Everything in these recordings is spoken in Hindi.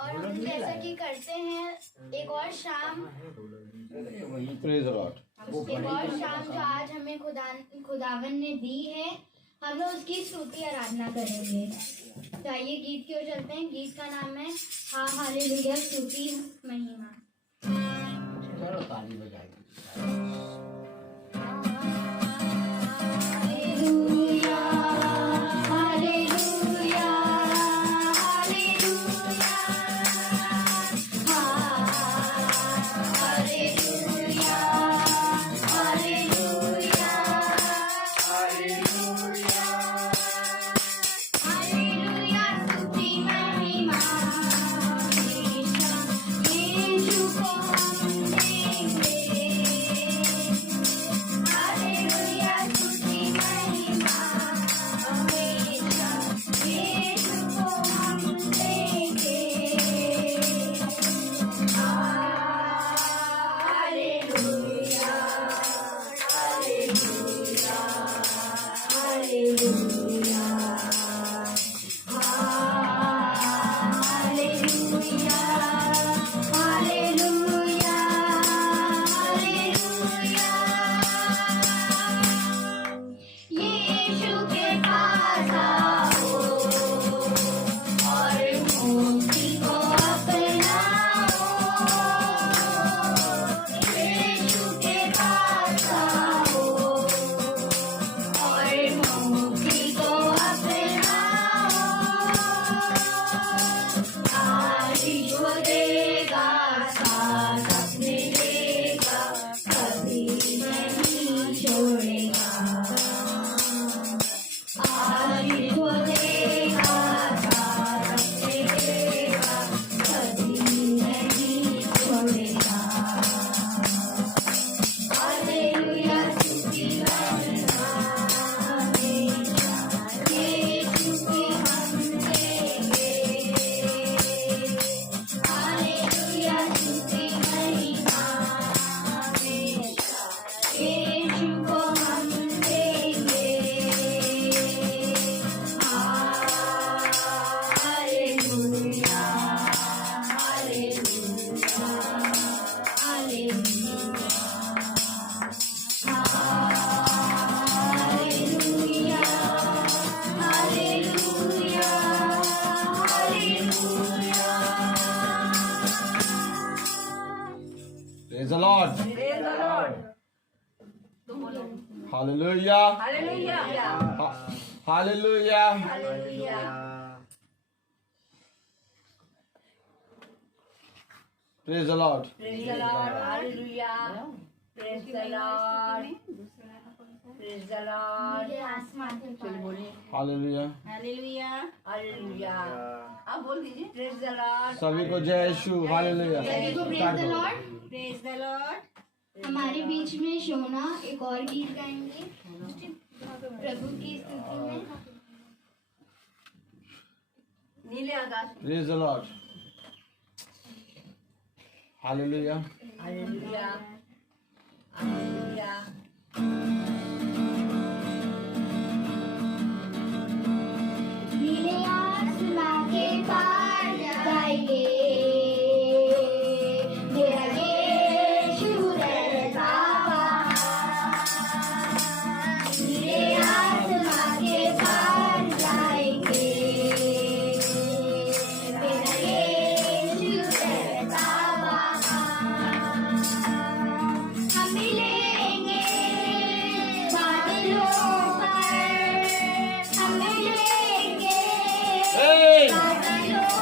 और हम जैसा कि करते हैं एक और शाम जो आज हमें खुदावन ने दी है, हम लोग उसकी स्तुति आराधना करेंगे। तो आइए गीत की ओर चलते हैं। गीत का नाम है हाँ हालेलुया स्तुति महिमा। चलो ताली बजाइए। Praise the Lord. Praise the Lord. Hallelujah. Hallelujah. Hallelujah. Hallelujah. Praise the Lord. Praise the Lord. Hallelujah. Praise the Lord. Praise the Lord. Hallelujah. Hallelujah. Hallelujah. आप बोल दीजिए. Praise the Lord. सभी को जय यीशु. Hallelujah. सभी को praise the Lord. Praise the Lord. हमारे बीच में शोना एक और गीत गाएंगे प्रभु की स्तुति में. नीले आकाश. Praise the Lord. Hallelujah. Hallelujah. Hallelujah. नीले आसमां के पार जाइए मेरा यीशु रहता वहाँ. नीले आसमां के पार जाएंगे मेरा यीशु रहता वहाँ. हम मिलेंगे बादलों पर, हम मिलेंगे Hey! बादलों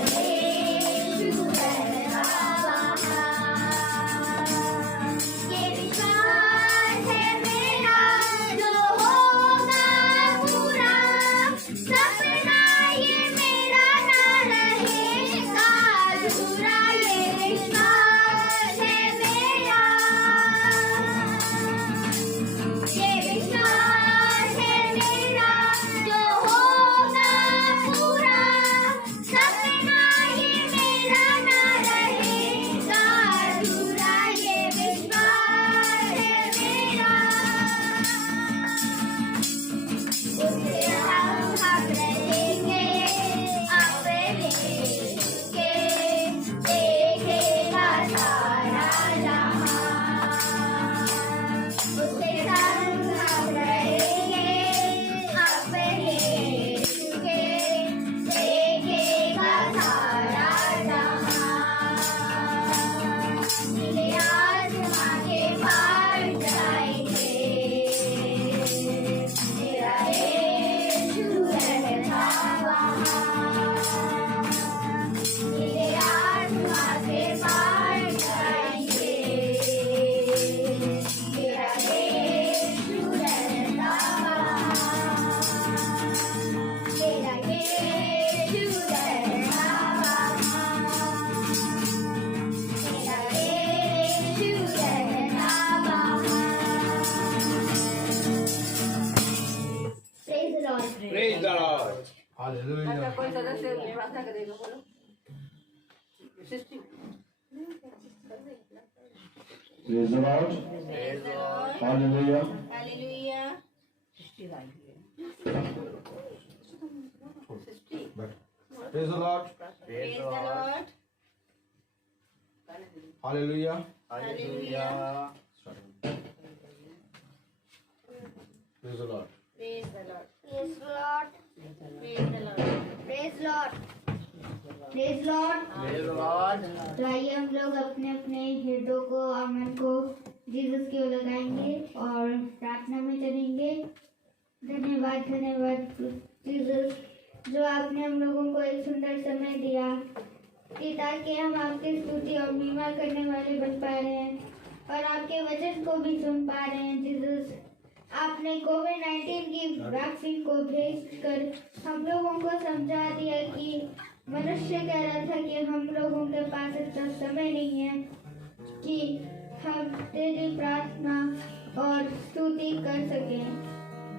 यीशु रहता वहाँ। ये विश्वास है मेरा जो होगा पूरा, सपना ये मेरा ना रहेगा अधूरा। ये विश्वास है मेरा, ये विश्वास है मेरा जो होगा पूरा, सपना ये मेरा ना रहेगा अधूरा। ये विश्वास है मेरा, उससे हम रहेंगे अपने के, देखेगा सारा जहां। उससे हम रहेंगे अपने के, देखेगा सारा जहां। नीले आसमां के पार जाएंगे, मेरा यीशु रहता वहाँ। नीले आसमां के पार जाएंगे, मेरा यीशु रहता वहाँ। मेरा यीशु रहता वहाँ। मेरा यीशु रहता वहाँ। Praise the Lord. Praise the Lord. अच्छा, Hallelujah. कोई सदस्य प्रार्थना करेगा, बोलो। सृष्टि। Praise the Lord. Hallelujah. Hallelujah. सृष्टि आई है। सृष्टि। Praise the Lord. Praise the Lord. Hallelujah. Hallelujah. Praise the Lord. Praise the Lord. Praise the Lord. Praise the Lord. Praise Lord. Praise Lord. Praise the Lord. तो आइए हम लोग अपने अपने हृदयों को, आमन को जीसस की ओर लगाएंगे और प्रार्थना में चलेंगे। धन्यवाद धन्यवाद जीसस, जो आपने हम लोगों को एक सुंदर समय दिया कि ताकि हम आपकी स्तुति और महिमा करने वाले बन पा रहे हैं और आपके वचन को भी सुन पा रहे हैं। जीसस, आपने कोविड-19 की वैक्सीन को भेजकर हम लोगों को समझा दिया कि मनुष्य कह रहा था कि हम लोगों के पास इतना समय नहीं है कि हम तेरी प्रार्थना और स्तुति कर सकें,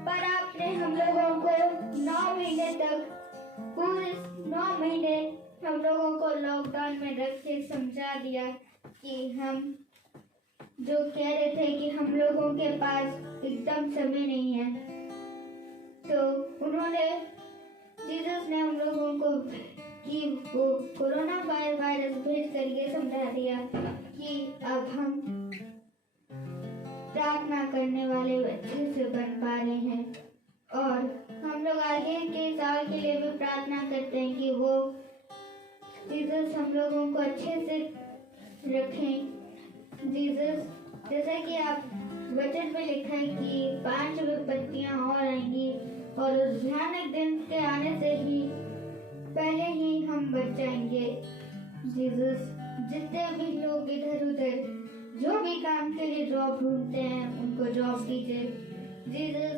पर आपने हम लोगों को 9 महीने तक, पूरे 9 महीने हम लोगों को लॉकडाउन में रख के समझा दिया कि हम जो कह रहे थे कि हम लोगों के पास एकदम समय नहीं है, तो उन्होंने, जीसस ने हम लोगों को कि वो कोरोना वायरस भेज कर ये समझा दिया कि अब हम प्रार्थना करने वाले अच्छे से बन पा रहे हैं। और हम लोग आगे के साल के लिए भी प्रार्थना करते हैं कि वो जीसस हम लोगों को अच्छे से रखें। जीसस, जैसा कि आप वचन में लिखा है कि 5 विपत्तियां और आएंगी और उस भयानक दिन के आने से ही पहले ही हम बच जाएंगे। जीसस, जितने भी लोग इधर उधर जो भी काम के लिए जॉब ढूंढते हैं उनको जॉब दीजिए। जीसस,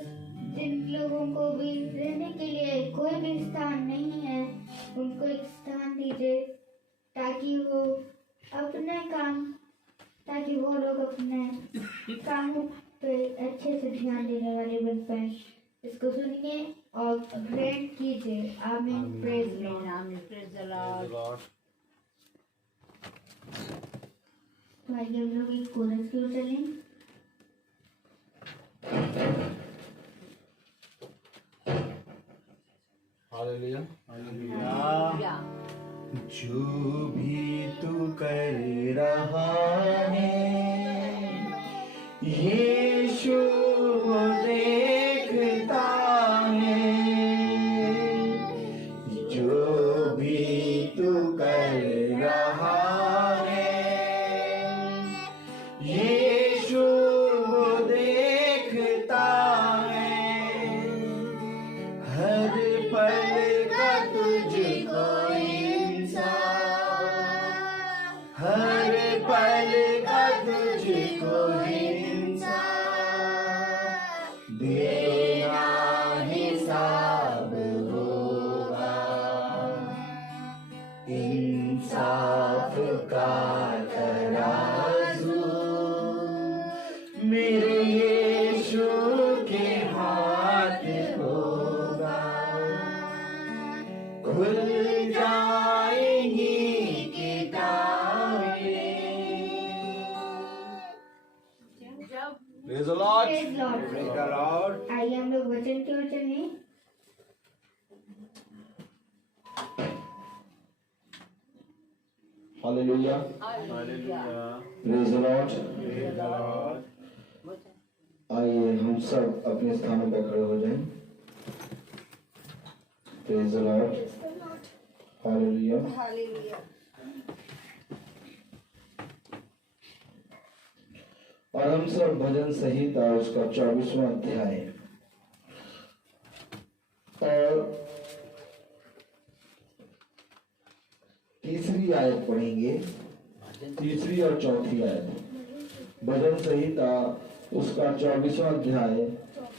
जिन लोगों को भी रहने के लिए कोई भी स्थान नहीं है उनको एक स्थान दीजिए, ताकि वो लोग अपने कामों पे अच्छे से ध्यान देने वाले बन पाए। इसको सुनिए और ग्रहण कीजिए। Amen. Praise Lord. Amen. Praise the Praise Lord. the Lord. तो आइए हम लोग एक कोरस की ओर चलें। Hallelujah. हालेलुया। जो भी तू कर रहा है यीशु वो देखता है। जो भी तू कर रहा है यीशु वो देखता है। हर पल का तुझको जाएंगी किताबें। Praise the Lord. Praise Lord। आइए हम लोग वचन की ओर चलें। हालेलुया। Praise the Lord. आइए हम सब अपने स्थानों पर खड़े हो जाएं। Praise the Lord. हालेलुया। और हम सब भजन संहिता उसका 24वां अध्याय और तीसरी आयत पढ़ेंगे, तीसरी और चौथी आयत। भजन संहिता उसका 24वां अध्याय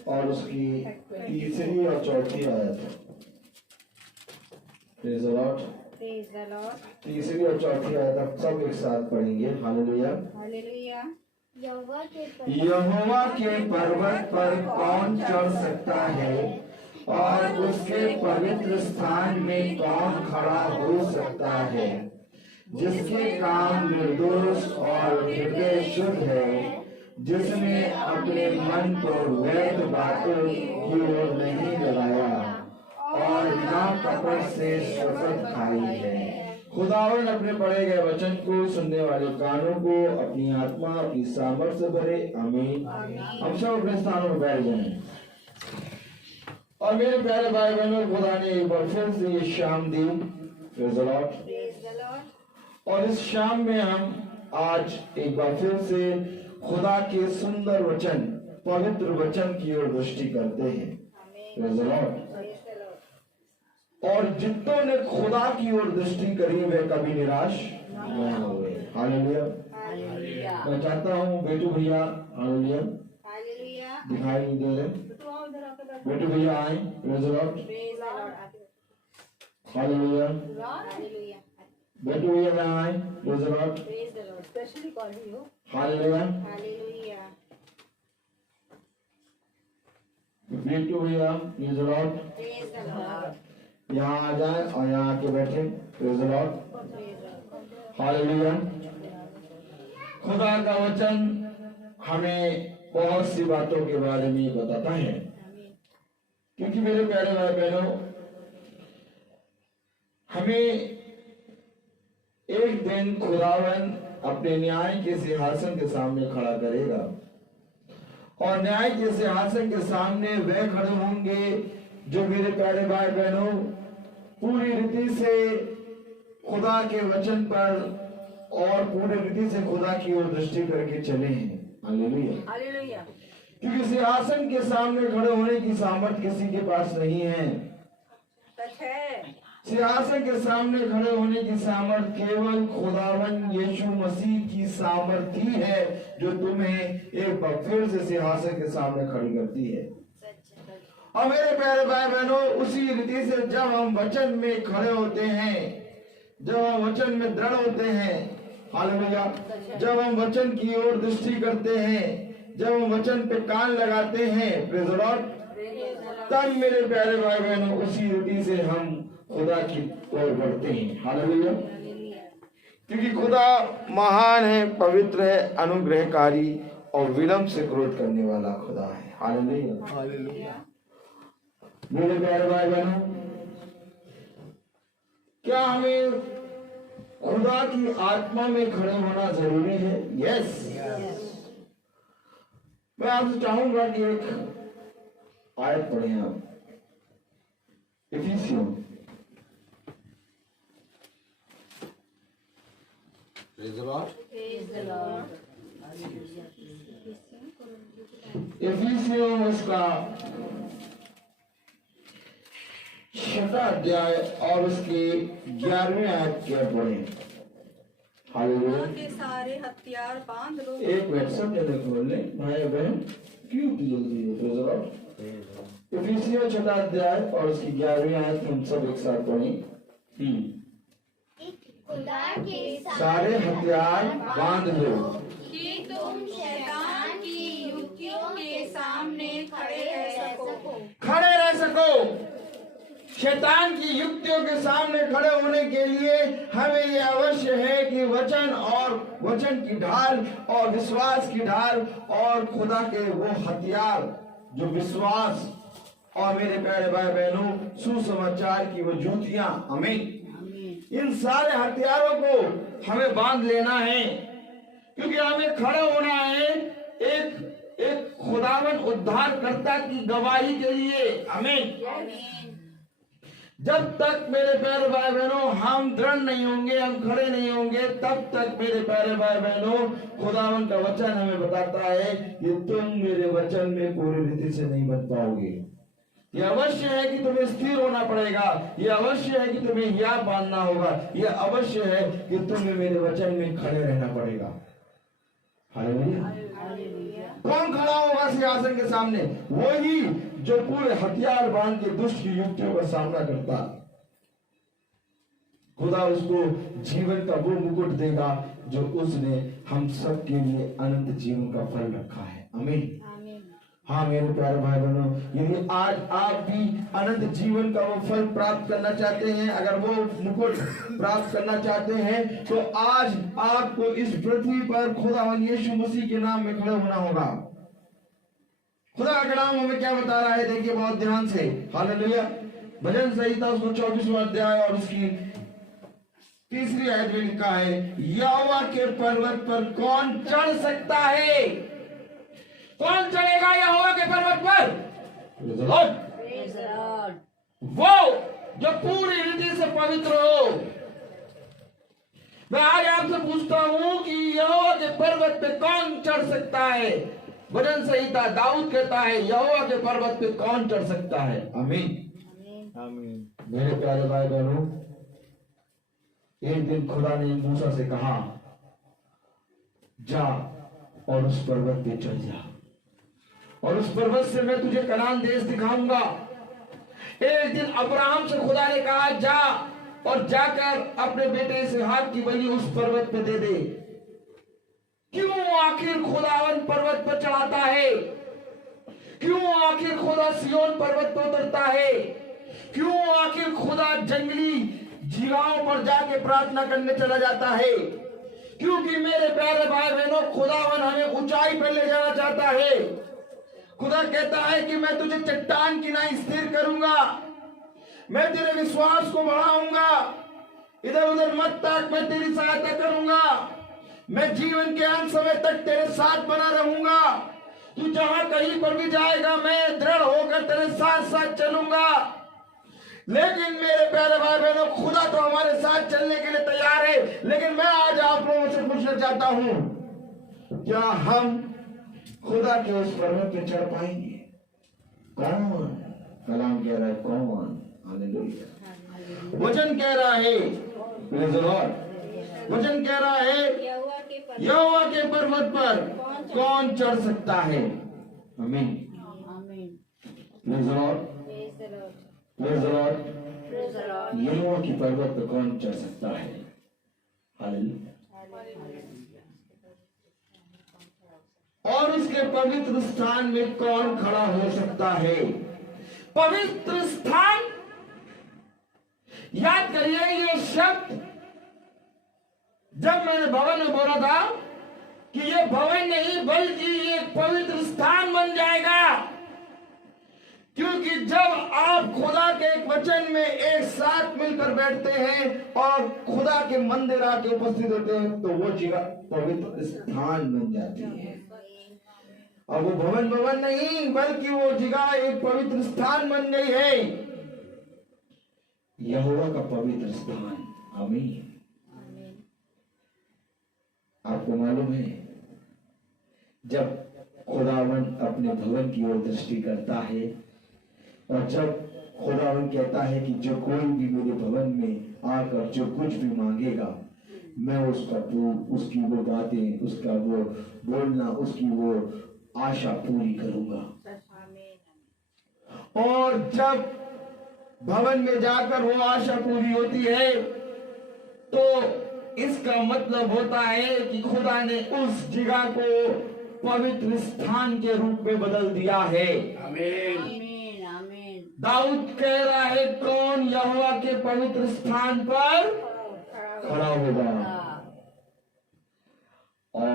और उसकी तीसरी और चौथी आयत। Praise the Lord. तीसरी और चौथी आयत आप सब एक साथ पढ़ेंगे। हालेलुया। यहोवा के पर्वत पर कौन चढ़ सकता है और उसके पवित्र स्थान में कौन खड़ा हो सकता है? जिसके काम निर्दोष और हृदय शुद्ध है, जिसने अपने मन को व्यर्थ बातों की ओर नहीं लगाया और ना कपट से शपथ खाई है। खुदावन अपने पढ़े गए वचन को सुनने वाले कानों को अपनी आत्मा अपनी सामर्थ्य से भरे। आमीन। हम सब अपने स्थानों पर बैठ जाएं। और मेरे प्यारे भाई बहनों, खुदा ने एक बार फिर से ये शाम दी। Praise the Lord. और इस शाम में हम आज एक बार फिर से खुदा के सुंदर वचन, पवित्र वचन की ओर दृष्टि करते हैं। Praise the Lord. और जितनों ने खुदा की ओर दृष्टि करी वे कभी निराश नहीं हुए। हालेलुया। मैं चाहता हूँ बेटू भैया, हालेलुया, दिखाई नहीं दे रहे, बेटू भैया आए। Praise the Lord. हालेलुया। बेटू भैया में आए। Praise the Lord. हालेलुया। बेटू भैया, प्रेज द लॉर्ड। यहाँ आ जाए और यहाँ आके बैठे। Praise the Lord. हालेलुया। खुदा का वचन हमें बहुत सी बातों के बारे में बताता है, क्योंकि मेरे प्यारे भाई बहनों, हमें एक दिन खुदावन अपने न्याय के सिंहासन के सामने खड़ा करेगा और न्याय के सिंहासन के सामने वे खड़े होंगे जो मेरे प्यारे भाई बहनों पूरी रीति से खुदा के वचन पर और पूरी रीति से खुदा की ओर दृष्टि करके चले हैं। हालेलुया। क्योंकि सिंहासन के सामने खड़े होने की सामर्थ किसी के पास नहीं है। सिंहासन के सामने खड़े होने की सामर्थ केवल खुदावन यीशु मसीह की सामर्थ ही है, जो तुम्हें एक बार फिर से सिंहासन के सामने खड़ी करती है। और मेरे प्यारे भाई बहनों, उसी रीति से जब हम वचन में खड़े होते हैं, जब हम वचन में दृढ़ होते हैं, हालेलुया, जब हम वचन की ओर दृष्टि करते हैं, जब हम वचन पे कान लगाते हैं, प्रेज़ द लॉर्ड, तब मेरे प्यारे भाई बहनों उसी रीति से हम खुदा की ओर बढ़ते हैं। हालेलुया। क्योंकि खुदा महान है, पवित्र है, अनुग्रहकारी और विलंब से क्रोध करने वाला खुदा है। हालेलुया। मेरे प्यारे भाई बहनों, क्या हमें खुदा की आत्मा में खड़े होना जरूरी है? यस। मैं आपसे चाहूंगा कि एक आयत पढ़ें आप, इफिसियों प्रेज द लॉर्ड। इफिसियों उसका 6वां अध्याय और उसके 11वें आयत के पढ़ें। हालेलुया। के सारे हथियार बांध लो। एक मिनट सब जने खोल लें भाई बहन, क्यों की जल्दी है? Praise the lord. इफिसियों 6वां अध्याय और उसकी 11वीं आयत हम सब एक साथ पढ़ें। खुदा के सारे हथियार बांध लो कि तुम शैतान की युक्तियों के सामने खड़े रह सको। खड़े रह सको। शैतान की युक्तियों के सामने खड़े होने के लिए हमें ये अवश्य है कि वचन की ढाल और विश्वास की ढाल और खुदा के वो हथियार जो विश्वास और मेरे प्यारे भाई बहनों सुसमाचार की वो जूतियां, आमीन, इन सारे हथियारों को हमें बांध लेना है, क्योंकि हमें खड़ा होना है एक खुदावन उद्धारकर्ता की गवाही के लिए, आमीन। जब तक मेरे प्यारे भाई बहनों हम दृढ़ नहीं होंगे, हम खड़े नहीं होंगे, तब तक मेरे प्यारे भाई बहनों खुदावन का वचन हमें बताता है कि तुम मेरे वचन में पूरी रीति से नहीं बन पाओगे। यह अवश्य है कि तुम्हें स्थिर होना पड़ेगा, यह अवश्य है कि तुम्हें हियाव बांधना होगा, यह अवश्य है कि तुम्हें मेरे वचन में खड़े रहना पड़ेगा। हालेलुया। कौन खड़ा होगा सिंहासन के सामने? वही जो पूरे हथियार बांध के दुष्ट की युक्तियों का सामना करता। खुदा उसको जीवन का वो मुकुट देगा जो उसने हम सब के लिए अनंत जीवन का फल रखा है, आमीन। हाँ मेरे प्यारे भाई बहनों, यदि आज आप भी अनंत जीवन का वो फल प्राप्त करना चाहते हैं, अगर वो मुकुट प्राप्त करना चाहते हैं, तो आज आपको इस पृथ्वी पर खुदावन यीशु मसीह के नाम में खड़े होना होगा। खुदा का कलाम हमें क्या बता रहा है, देखिए बहुत ध्यान से। हालेलुया। भजन संहिता उसको 24वां अध्याय और उसकी 3री आयत में लिखा है, यहोवा के पर्वत पर कौन चढ़ सकता है? कौन चढ़ेगा यहोवा के पर्वत पर? वो जो पूरी रीति से पवित्र हो। मैं आज आपसे पूछता हूं कि यहोवा के पर्वत पे कौन चढ़ सकता है? भजन संहिता दाऊद कहता है, यहोवा के पर्वत पे कौन चढ़ सकता है? आमीन, आमीन। मेरे प्यारे भाई बहनों, एक दिन खुदा ने मूसा से कहा, जा और उस पर्वत पे चढ़ जा, और उस पर्वत से मैं तुझे कनान देश दिखाऊंगा। एक दिन अब्राहम से खुदा ने कहा, जा और जाकर अपने बेटे इसहाक की बलि उस पर्वत पे दे दे। क्यों आखिर खुदावन पर्वत पर चढ़ाता है? क्यों आखिर खुदा सिय्योन पर्वत पर उतरता है? क्यों आखिर खुदा जंगली जगहों पर जाके प्रार्थना करने चला जाता है? क्योंकि मेरे प्यारे भाई बहनों, खुदावन हमें ऊंचाई पर ले जाना चाहता है। खुदा कहता है कि मैं तुझे चट्टान की नाई स्थिर करूंगा, मैं तेरे विश्वास को बढ़ाऊंगा, इधर उधर मत ताक, मैं तेरी सहायता करूंगा, मैं जीवन के अंत समय तक तेरे साथ बना रहूंगा। तू जहां कहीं पर भी जाएगा, मैं दृढ़ होकर तेरे साथ साथ चलूंगा। लेकिन मेरे प्यारे भाई बहनों, खुदा तो हमारे साथ चलने के लिए तैयार है, लेकिन मैं आज आप लोगों से पूछना चाहता हूं, क्या हम खुदा के उस पर्वत पे चढ़ पाएंगे? कौन? कलाम कह रहा है कौन? हालेलुया। वचन कह रहा है, प्रेज़ द लॉर्ड, वचन कह रहा है, यहोवा के पर्वत पर कौन चढ़ सकता है? आमीन, praise the lord, praise the lord. यहोवा के पर्वत पर कौन चढ़ सकता है? हालेलुया। और उसके पवित्र स्थान में कौन खड़ा हो सकता है? पवित्र स्थान, याद करिए ये शब्द जब मैंने भवन में बोला था कि ये भवन नहीं बल्कि ये पवित्र स्थान बन जाएगा, क्योंकि जब आप खुदा के एक वचन में एक साथ मिलकर बैठते हैं और खुदा के मंदिर आके उपस्थित होते हैं, तो वो जगह पवित्र स्थान बन जाती है। अब वो भवन भवन नहीं बल्कि वो जगह एक पवित्र स्थान बन गई है, यहोवा का पवित्र स्थान। आमीन। आपको मालूम है, जब खुदावन अपने भवन की ओर दृष्टि करता है और जब खुदावन कहता है कि जो कोई भी मेरे भवन में आकर जो कुछ भी मांगेगा, मैं उसकी वो बातें, उसका वो बोलना, उसकी वो आशा पूरी करूंगा। और जब भवन में जाकर वो आशा पूरी होती है, तो इसका मतलब होता है कि खुदा ने उस जगह को पवित्र स्थान के रूप में बदल दिया है। आमीन, आमीन। दाऊद कह रहा है कौन यहोवा के पवित्र स्थान पर खड़ा होगा। और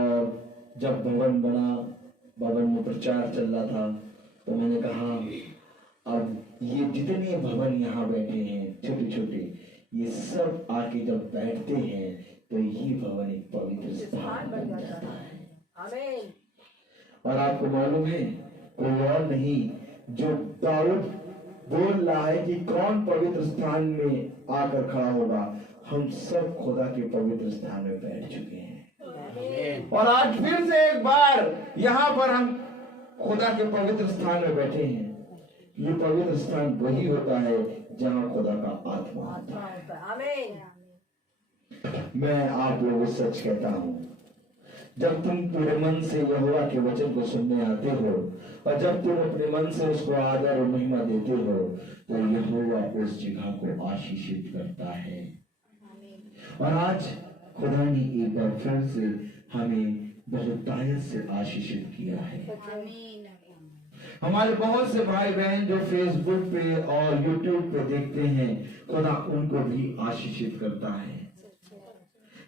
जब भवन बना, भवन में प्रचार चल रहा था, तो मैंने कहा अब ये जितने भवन यहाँ बैठे हैं छोटे छोटे, ये सब आके जब बैठते हैं तो ये भवन एक पवित्र स्थान बन जाता है। आमीन। और आपको मालूम है कोई और नहीं, जो दाऊद बोल रहा है कि कौन पवित्र स्थान में आकर खड़ा होगा, हम सब खुदा के पवित्र स्थान में बैठ चुके हैं। और आज फिर से एक बार यहाँ पर हम खुदा के पवित्र स्थान में बैठे हैं। ये पवित्र स्थान वही होता है जहाँ खुदा का आत्मा होता है। आमीन। मैं आप लोगों से सच कहता हूँ, जब तुम पूरे मन से यहोवा के वचन को सुनने आते हो और जब तुम अपने मन से उसको आदर और महिमा देते हो, तो यहोवा उस जगह को आशीषित करता है। और आज खुदा ने एक बार फिर से हमें बहुतायत से आशीषित किया है। हमारे बहुत से भाई बहन जो फेसबुक पे और यूट्यूब पे देखते हैं, खुदा उनको भी आशीषित करता है।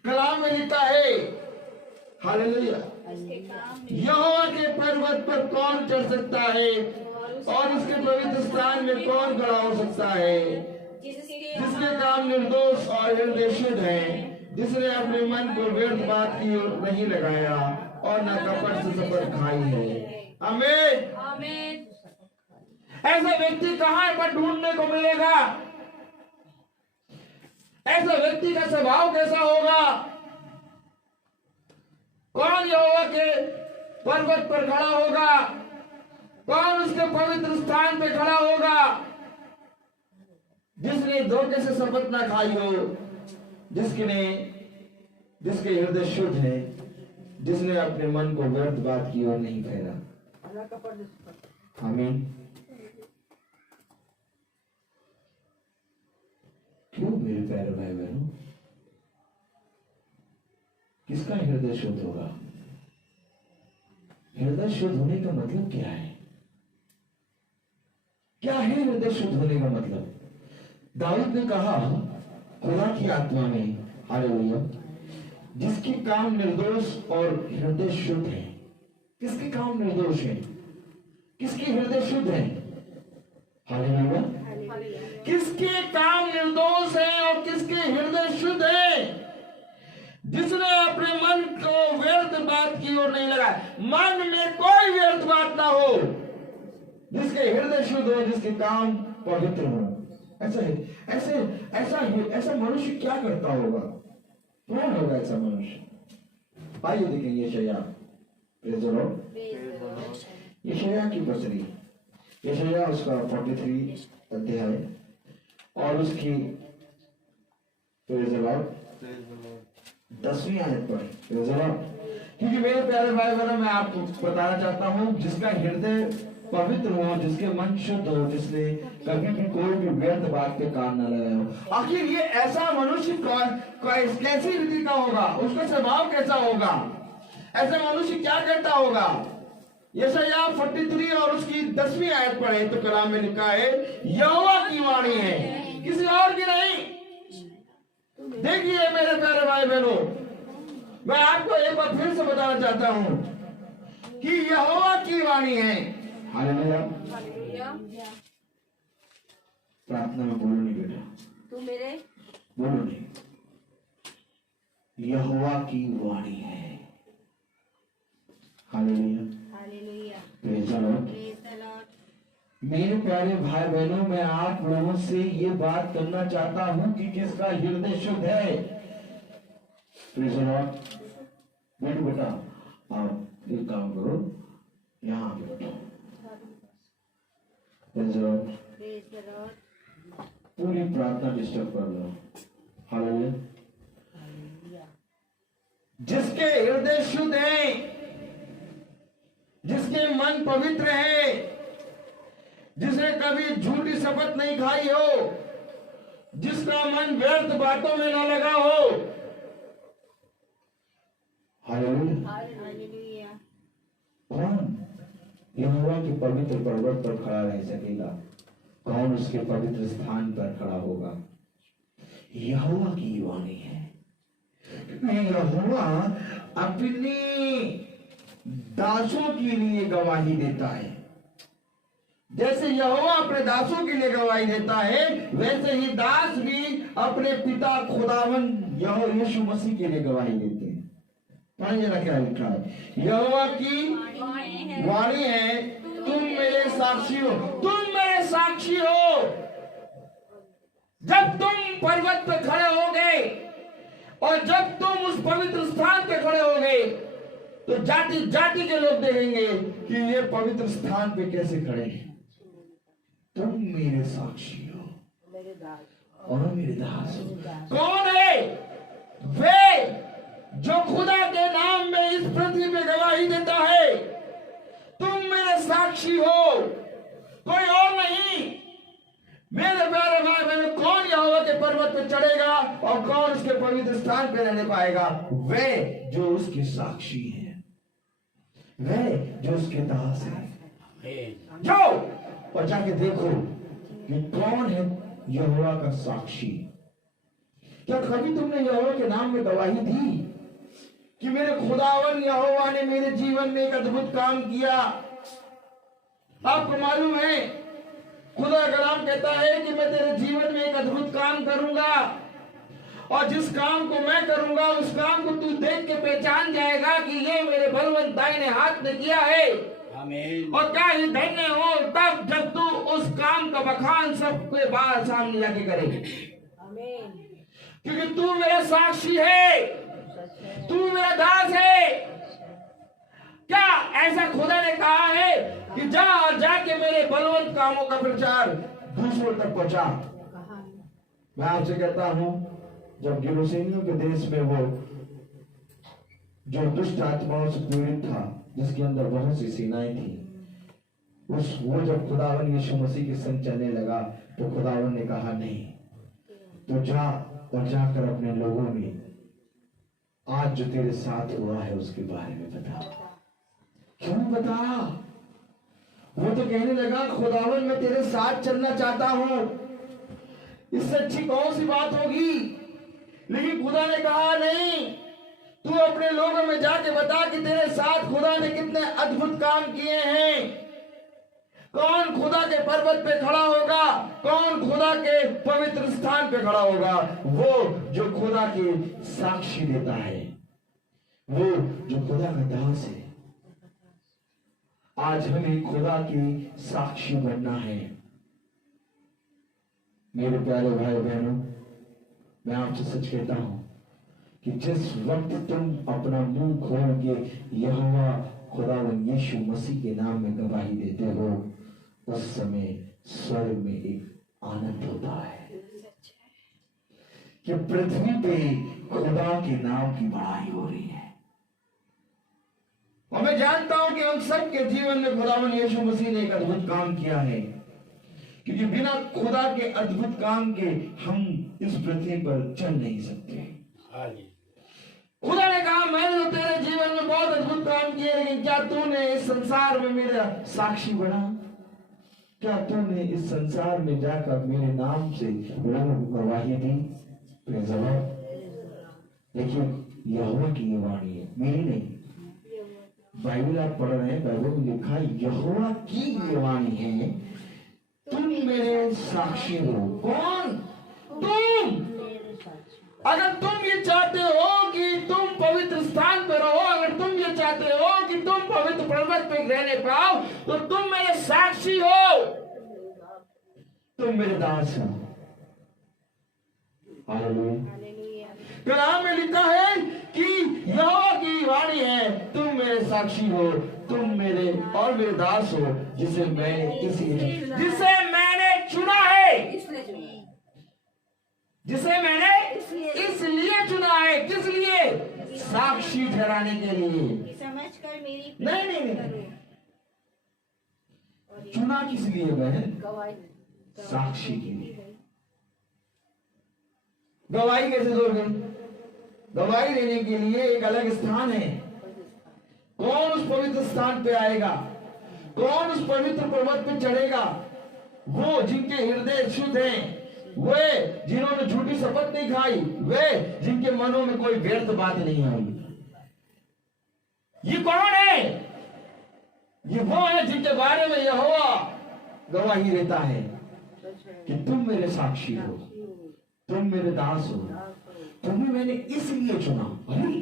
कलाम में लिखा है, हालेलुया, यहोवा के पर्वत पर कौन चढ़ सकता है और उसके पवित्र स्थान में कौन खड़ा हो सकता है, जिसके काम निर्दोष और हृदय शुद्ध है, जिसने अपने मन को व्यर्थ बात की ओर नहीं लगाया और न कपट से शपथ खाई है। आमीन। आमीन। ऐसा व्यक्ति कहाँ पर ढूंढने को मिलेगा? ऐसा व्यक्ति का स्वभाव कैसा होगा? कौन यहोवा के पर्वत पर खड़ा होगा? कौन उसके पवित्र स्थान पे खड़ा होगा? जिसने धोखे से शपथ ना खाई हो, जिसके हृदय शुद्ध है, जिसने अपने मन को व्यर्थ बात की ओर नहीं फेरा। आमीन। क्यों मेरे प्यारे भाई बहनों, किसका हृदय शुद्ध होगा? हृदय शुद्ध होने का मतलब क्या है? क्या है हृदय शुद्ध होने का मतलब? दाऊद ने कहा खुदा की आत्मा में, हालेलुया, जिसके काम निर्दोष और हृदय शुद्ध है। किसके काम निर्दोष है? किसके हृदय शुद्ध है? हालेलुया। किसके काम निर्दोष है और किसके हृदय शुद्ध है? जिसने अपने मन को व्यर्थ बात की ओर नहीं लगाया, मन में कोई व्यर्थ बात ना हो, जिसके हृदय शुद्ध हो, जिसके काम पवित्र हो। ऐसा मनुष्य क्या करता होगा? कौन होगा ऐसा मनुष्य? आइए देखेंगे यशायाह, प्रेज़ द लॉर्ड, यशायाह की पत्री, यशायाह उसका 43 अध्याय और उसकी, प्रेज़ द लॉर्ड, 10वीं आयत पर, प्रेज़ द लॉर्ड। क्योंकि मेरे प्यारे भाई बहनों, मैं आपको बताना चाहता हूं, जिसका हृदय पवित्र हो, जिसके मन शुद्ध हो, जिसने कभी भी कोई भी व्यर्थ बात पे कान न लगाया हो, आखिर ये ऐसा मनुष्य कैसी रीति का होगा? उसका स्वभाव कैसा होगा? ऐसा मनुष्य क्या करता होगा? यशायाह 43 और उसकी 10वीं आयत पढ़े तो कलाम में लिखा है, यहोवा की वाणी है, किसी और की नहीं। देखिए मेरे प्यारे भाई बहनों, मैं आपको एक बार फिर से बताना चाहता हूं कि यहोवा की वाणी है। हालेलुया। प्रार्थना में बोलो नहीं बेटा, तू मेरे बोलो नहीं। यहोवा की वाणी है। हालेलुया। Praise the Lord. मेरे प्यारे भाई बहनों, मैं आप लोगों से ये बात करना चाहता हूं कि किसका हृदय शुद्ध है। Praise the Lord. बैठो बेटा, आप एक काम करो, यहाँ बैठो। Praise the Lord. पूरी प्रार्थना डिस्टर्ब कर लो। हालेलुया। जिसके हृदय शुद्ध है, जिसके मन पवित्र है, जिसने कभी झूठी शपथ नहीं खाई हो, जिसका मन व्यर्थ बातों में न लगा हो। हालेलुया। कौन यहोवा के पवित्र पर्वत पर खड़ा रह सकेगा? कौन उसके पवित्र स्थान पर खड़ा होगा? यहोवा की वाणी है। यहोवा अपने दासों के लिए गवाही देता है। जैसे यहोवा अपने दासों के लिए गवाही देता है, वैसे ही दास भी अपने पिता खुदावन यीशु मसीह के लिए गवाही देते हैं। पढ़िए जरा क्या लिखा है। यहोवा की वाणी है, तुम मेरे साक्षी हो। तुम मेरे साक्षी हो। जब तुम पर्वत पर खड़े होगे और जब तुम उस पवित्र स्थान पे खड़े होगे, तो जाति जाति के लोग देखेंगे कि ये पवित्र स्थान पे कैसे खड़े हैं। तुम मेरे साक्षी हो और मेरे दास हो। कौन है वे जो खुदा के नाम में इस पृथ्वी में गवाही देता है? तुम मेरे साक्षी हो, कोई और नहीं। मेरे प्यारे भाई बहनों, कौन यहोवा के पर्वत पे चढ़ेगा और कौन उसके पवित्र स्थान पे रहने पाएगा? वे जो उसके साक्षी हैं, वे जो उसके दास हैं। जाओ और जाके देखो कि कौन है यहोवा का साक्षी। क्या कभी तुमने यहोवा के नाम में गवाही दी कि मेरे खुदावन यहोवा ने मेरे जीवन में एक अद्भुत काम किया? आपको मालूम है, खुदा का नाम कहता है कि मैं तेरे जीवन में एक अद्भुत काम करूंगा, और जिस काम को मैं करूंगा उस काम को तू देख के पहचान जाएगा कि ये मेरे बलवंत दाहिने हाथ ने किया है। आमीन। और क्या ही धन्य हो तब जब तू उस काम का बखान सबके बाहर सामने जाके करेगी। क्योंकि तू मेरा साक्षी है, तू मेरा दास है। क्या ऐसा खुदा ने कहा है कि जा और जाके मेरे बलवंत कामों का प्रचार दूसरों तक पहुंचा? मैं आपसे कहता हूं, जब गिरोसेनियों के देश में वो जो दुष्ट आत्माओं से पीड़ित था, जिसके अंदर बहुत सी सेनाएं थी, वो जब खुदावन यीशु मसीह के संग चलने लगा, तो खुदावन ने कहा नहीं, तो जा और जाकर अपने लोगों में आज जो तेरे साथ हुआ है उसके बारे में बता। क्यों बता? वो तो कहने लगा, खुदावन मैं तेरे साथ चलना चाहता हूं, इससे अच्छी कौन सी बात होगी? लेकिन खुदा ने कहा नहीं, तू अपने लोगों में जाके बता कि तेरे साथ खुदा ने कितने अद्भुत काम किए हैं। कौन खुदा के पर्वत पे खड़ा होगा? कौन खुदा के पवित्र स्थान पे खड़ा होगा? वो जो खुदा की साक्षी देता है, वो जो खुदा का दास है। आज हमें खुदा की साक्षी बनना है। मेरे प्यारे भाई बहनों, मैं आपसे सच कहता हूं कि जिस वक्त तुम अपना मुंह खोल के यहोवा खुदावन यीशु मसीह के नाम में गवाही देते हो, उस समय स्वर्ग में एक आनंद होता है कि पृथ्वी पे खुदा के नाम की बड़ाई हो रही है। और मैं जानता हूं कि हम सबके जीवन में खुदावन यीशु मसीह ने एक अद्भुत काम किया है, क्योंकि बिना खुदा के अद्भुत काम के हम इस पृथ्वी पर चल नहीं सकते। खुदा ने कहा, मैंने तो तेरे जीवन में बहुत अद्भुत काम किए, लेकिन क्या तूने इस संसार में मेरा साक्षी बना? क्या तूने इस संसार में जाकर मेरे नाम से लोगों को गवाही दी? देखिए, यहोवा की ये वाणी है, मेरी नहीं। बाइबल आप पढ़ रहे हैं, बाइबल में लिखा है यहोवा की ये वाणी है, तुम मेरे साक्षी हो। कौन? तुम। अगर तुम ये चाहते हो कि तुम पवित्र स्थान पर रहो, अगर तुम ये चाहते हो कि तुम पवित्र पर्वत पर रहने पाओ, तो तुम मेरे साक्षी हो, तुम मेरे दास हो। हालेलुया। कलाम में लिखा है कि यहोवा की वाणी है, तुम मेरे साक्षी हो, तुम मेरे और मेरे दास हो, जिसे मैंने चुना है, जिसे मैंने इसलिए चुना है। किस लिए? साक्षी ठहराने के लिए। समझकर मेरी नहीं, चुना किस लिए बहन? साक्षी के लिए। गवाही कैसे दोगे? गवाही देने के लिए एक अलग स्थान है। कौन उस पवित्र स्थान पे आएगा? कौन उस पवित्र पर्वत पे चढ़ेगा? वो जिनके हृदय शुद्ध हैं, वे जिन्होंने झूठी शपथ नहीं खाई, वे जिनके मनों में कोई व्यर्थ बात नहीं आई। ये कौन है? ये वो है जिनके बारे में यहोवा गवाही देता है कि तुम मेरे साक्षी हो, तुम मेरे दास हो, तुम्हें मैंने इसलिए चुना। अरे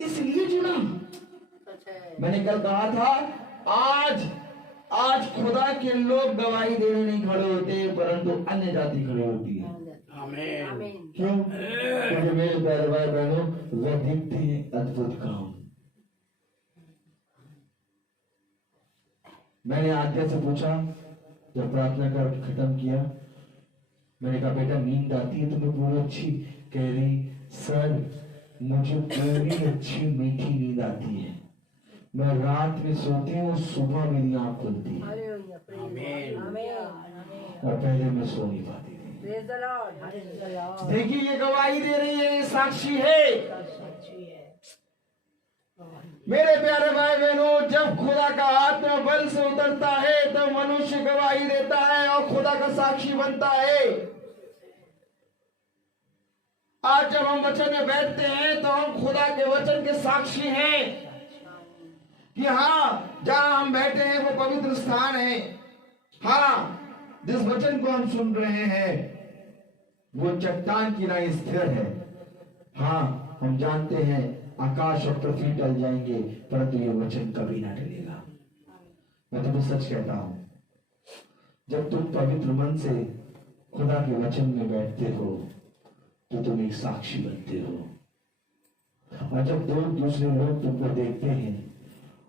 इसलिए चुना। मैंने कल कहा था, आज खुदा के लोग गवाही देने नहीं खड़े होते, परंतु अन्य जाति खड़े होती है। आमीन। क्यों? क्योंकि मेरे प्यारे भाई बहनों, वे देखते हैं अद्भुत काम। मैंने आज्ञा से पूछा, जब प्रार्थना कर खत्म किया, मैंने कहा बेटा नींद आती है तुम्हें पूरी अच्छी? कह रही सर मुझे पूरी अच्छी मीठी नींद आती है, मैं रात में सोती हूँ, सुबह मेरी आंख खुलती है, और पहले मैं सो नहीं पाती थी। देखिए ये गवाही दे रही है, ये साक्षी है। मेरे प्यारे भाई बहनों, जब खुदा का आत्मा बल से उतरता है तब मनुष्य गवाही देता है और खुदा का साक्षी बनता है। आज जब हम वचन में बैठते हैं तो हम खुदा के वचन के साक्षी हैं कि हाँ, जहां हम बैठे हैं वो पवित्र स्थान है। हाँ, जिस वचन को हम सुन रहे हैं वो चट्टान की तरह स्थिर है। हाँ, हम जानते हैं आकाश और पृथ्वी टल जाएंगे, परंतु ये वचन कभी ना टलेगा। मैं तुम्हें सच कहता हूं, जब तुम पवित्र मन से खुदा के वचन में बैठते हो तो तुम एक साक्षी बनते हो। और जब दो दूसरे लोग तुमको देखते हैं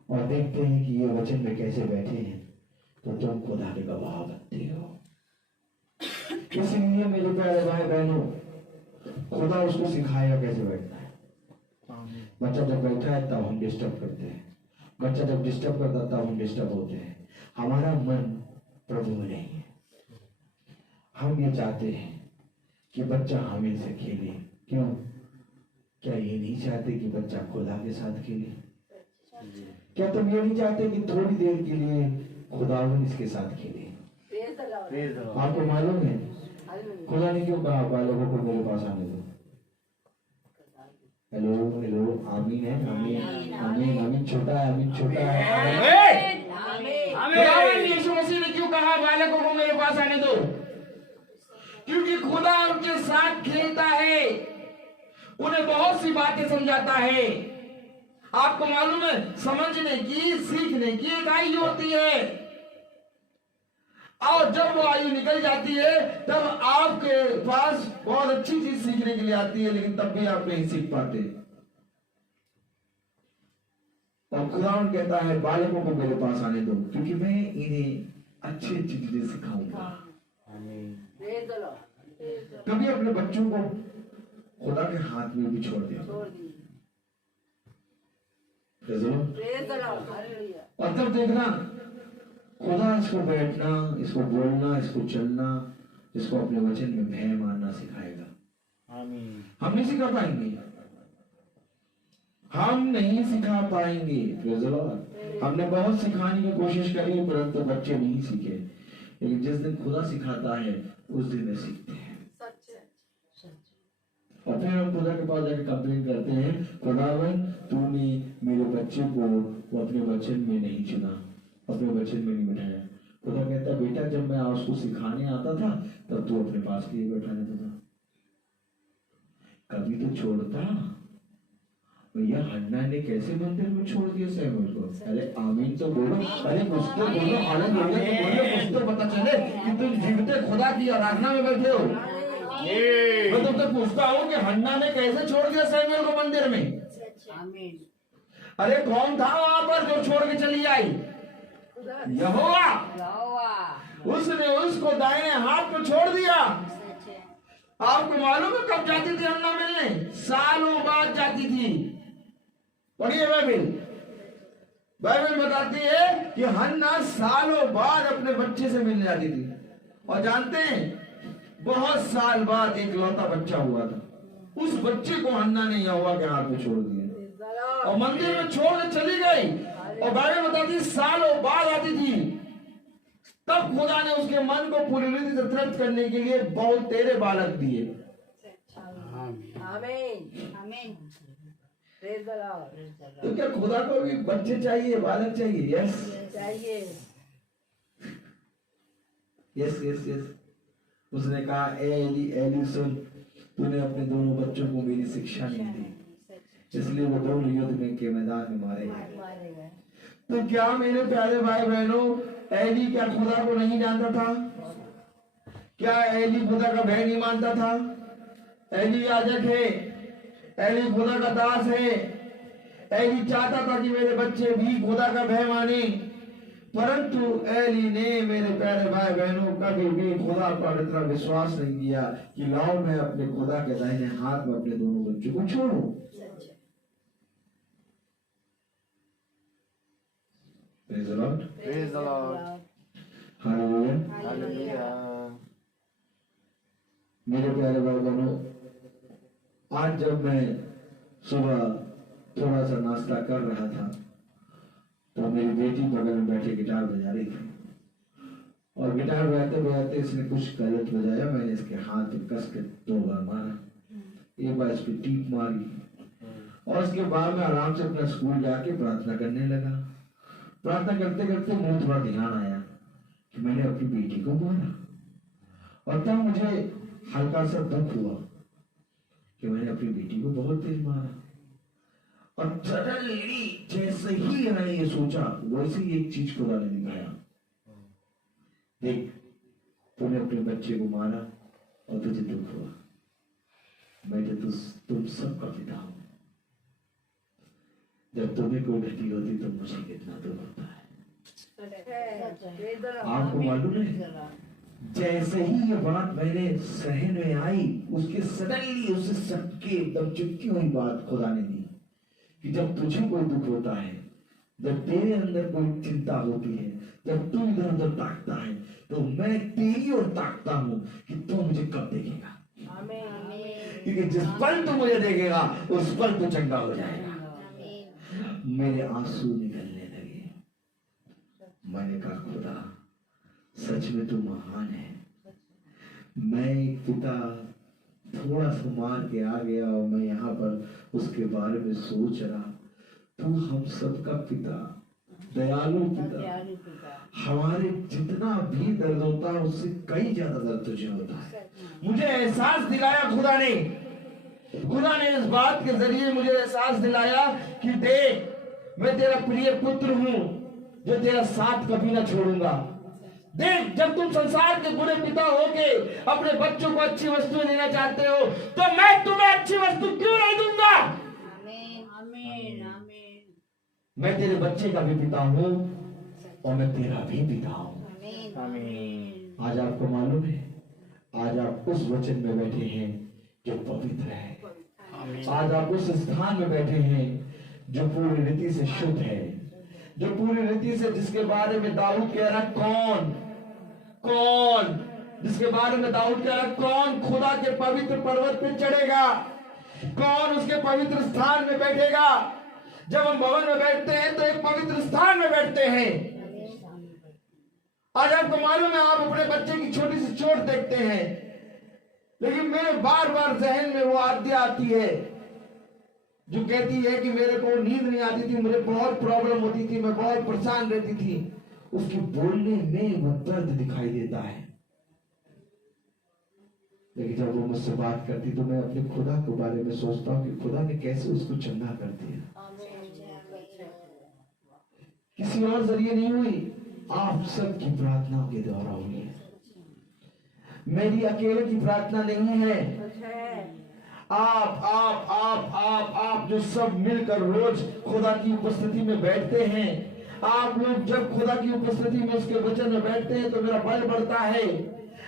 और देखते हैं कि ये वचन में कैसे बैठे हैं, तो तुम खुदा के गवाह बनते हो। इसलिए मेरे प्यारे भाई बहनों, खुदा उसको सिखाएगा कैसे बैठना है। बच्चा जब बैठा है तब हम डिस्टर्ब करते हैं, बच्चा जब डिस्टर्ब करता तब हम डिस्टर्ब होते हैं। हमारा मन प्रभु में नहीं है। हम ये चाहते हैं कि बच्चा हमें से खेले। क्यों? क्या ये नहीं चाहते कि बच्चा खुदा के साथ खेले? क्या तुम ये नहीं चाहते कि थोड़ी देर के लिए खुदावन इसके साथ खेले? आपको मालूम है खुदा ने क्यों कहा बालकों को मेरे पास आने दो? हेलो हेलो, आमीन है, आमीन आमीन आमीन, छोटा है, आमीन छोटा है। खुदावन यीशु मसीह ने क्यों कहा बालकों को मेरे पास आने दो? क्योंकि खुदा उनके साथ खेलता है, उन्हें बहुत सी बातें समझाता है। आपको मालूम है, समझने की, सीखने की एक आयु होती है, और जब वो आयु निकल जाती है तब आपके पास बहुत अच्छी चीज सीखने के लिए आती है, लेकिन तब भी आप नहीं सीख पाते। और खुदावन कहता है बालकों को मेरे पास आने दो, क्योंकि मैं इन्हें अच्छी अच्छी चीजें सिखाऊंगा। कभी अपने बच्चों को खुदा के हाथ में भी छोड़ दिया, और तब देखना खुदा इसको बैठना, इसको बोलना, इसको चलना, इसको अपने वचन में भय मानना सिखाएगा। हम नहीं सिखा पाएंगे, हम नहीं सिखा पाएंगे। हमने बहुत सिखाने की कोशिश करी, परंतु बच्चे नहीं सीखे। लेकिन जिस दिन खुदा सिखाता है उस दिन वे सीखते हैं। और फिर हम खुदा के पास जाकर कंप्लेन करते हैं, खुदावन तूने मेरे बच्चे को वो अपने वचन में नहीं चुना, अपने वचन में नहीं बिठाया। खुदा कहता है बेटा, जब मैं उसको सिखाने आता था तब तू अपने पास के लिए बैठा रहता था, कभी तो छोड़ता। भैया हन्ना ने कैसे मंदिर में छोड़ दिया शमूएल को? अरे आमीन तो बोलो, अरे कुछ तो बोलो, हालेलुया तो बोलो, कुछ तो पता चले कि तुम जीवते खुदा की आराधना में बैठे हो। मैं तुमसे पूछता हूँ कि हन्ना ने कैसे छोड़ दिया शमूएल को मंदिर में? अरे कौन था वहां पर जो छोड़ के चली आई? यहोवा। उसने उसको दाहिने हाथ में छोड़ दिया। आपको मालूम है कब जाती थी हन्ना मिलने? सालों बाद जाती थी। पढ़िए बाइबल, बाइबल बताती है कि हन्ना सालों बाद अपने बच्चे से मिलने जाती थी। और जानते हैं, बहुत साल बाद एक लौता बच्चा हुआ था, उस बच्चे को हन्ना ने यहोवा के हाथ में छोड़ दिया और मंदिर में छोड़ के चली गई। और बाइबल बताती है सालों बाद आती थी। तब खुदा ने उसके मन को पूरी रीति से तृप्त करने के लिए बहुत तेरे बालक दिए। आमीन आमीन। Praise the Lord. तो क्या खुदा को भी बच्चे चाहिए, बालक चाहिए? यस चाहिए। Yes yes yes. उसने कहा, ए एली, एली सुन, तूने अपने दोनों बच्चों को मेरी शिक्षा नहीं दी, इसलिए वो दोनों युद्ध में के मैदान में मारे गए। तो क्या मेरे प्यारे भाई बहनों, एली क्या खुदा को नहीं जानता था? क्या एली खुदा का भय नहीं मानता था? एली याजक है, एली खुदा का दास है। एली चाहता था कि मेरे बच्चे भी खुदा का भय माने, परंतु एली ने मेरे प्यारे भाई बहनों कभी भी खुदा पर इतना विश्वास नहीं किया कि लाओ मैं अपने खुदा के दाहिने हाथ में अपने दोनों बच्चों को छोड़ूं। Praise the Lord. Praise the Lord. Hallelujah. मेरे प्यारे भाई बहनों, आज जब मैं सुबह थोड़ा सा नाश्ता कर रहा था तो मेरी बेटी बगल में बैठे गिटार बजा रही थी, और गिटार बजाते बजाते इसने कुछ गलत बजाया। मैंने इसके हाथ पे कस के 2 बार मारा, एक बार इस पे टीप मारी, और उसके बाद में आराम से अपना स्कूल जाके प्रार्थना करने लगा। प्रार्थना करते करते मुझे थोड़ा ध्यान आया कि मैंने अपनी बेटी को मारा, और तब मुझे हल्का सा दुख हुआ कि मैंने अपनी बेटी को बहुत तेज मारा। और सडनली जैसे ही मैंने ये सोचा, वैसे ही एक चीज खुदा ने दिखाया, देख तूने अपने बच्चे को मारा और तुझे दुख हुआ, मैं तो तुम सबका पिता हूं। जब तुम्हें कोई गलती होती तो मुझे कितना दुख होता है। आपको मालूम है, जैसे ही ये बात मेरे सहन में आई, उसके सडनली उसे सबके एकदम चुपकी हुई बात खुदा ने दी कि जब तुझे कोई दुख होता है, जब तेरे अंदर कोई चिंता होती है, जब तू इधर उधर ताकता है, तो मैं तेरी ओर ताकता हूं कि तू मुझे कब देखेगा। क्योंकि जिस पल तू मुझे देखेगा उस पल तू चंगा हो जाएगा। मेरे आंसू निकलने लगे। मैंने कहा, खुदा सच में तू महान है। मैं एक पिता थोड़ा सा मार के आ गया और मैं यहाँ पर उसके बारे में सोच रहा। तू हम सबका पिता, दयालु पिता, हमारे जितना भी दर्द होता है उससे कई ज्यादा दर्द तुझे होता है। मुझे एहसास दिलाया खुदा ने इस बात के जरिए मुझे एहसास दिलाया कि देख, मैं तेरा प्रिय पुत्र हूं जो तेरा साथ कभी ना छोड़ूंगा। देख, जब तुम संसार के बुरे पिता होके अपने बच्चों को अच्छी वस्तुएं देना चाहते हो, तो मैं तुम्हें अच्छी वस्तु क्यों नहीं दूंगा। आमीन आमीन आमीन। मैं तेरे बच्चे का भी पिता हूं और मैं तेरा भी पिता हूं। आमीन। आज आपको मालूम है, आज आप उस वचन में बैठे हैं जो पवित्र है। आज आप उस स्थान में बैठे हैं जो पूरी रीति से शुद्ध है, जो पूरी रीति से, जिसके बारे में दाऊद कह रहा, कौन जिसके बारे में दाऊद कह रहा, कौन खुदा के पवित्र पर्वत पे चढ़ेगा, कौन उसके पवित्र स्थान में बैठेगा। जब हम भवन में बैठते हैं तो एक पवित्र स्थान में बैठते हैं। आज आपको मालूम है, आप अपने बच्चे की छोटी सी चोट देखते हैं, लेकिन मेरे बार बार जहन में वो आज्ञा आती है जो कहती है कि मेरे को नींद नहीं आती थी, मुझे बहुत प्रॉब्लम होती थी, मैं बहुत परेशान रहती थी। उसके बोलने में वो दर्द दिखाई देता है, लेकिन जब वो मुझसे बात करती तो मैं अपने खुदा के बारे में सोचता हूँ कि खुदा ने कैसे उसको चंगा कर दिया। किसी और जरिए नहीं हुई, आप सबकी प्रार्थनाओं के द्वारा हुई है। मेरी अकेले की प्रार्थना नहीं है। आप जो सब मिलकर रोज खुदा की उपस्थिति में बैठते हैं, आप लोग जब खुदा की उपस्थिति में उसके वचन में बैठते हैं तो मेरा बल बढ़ता है।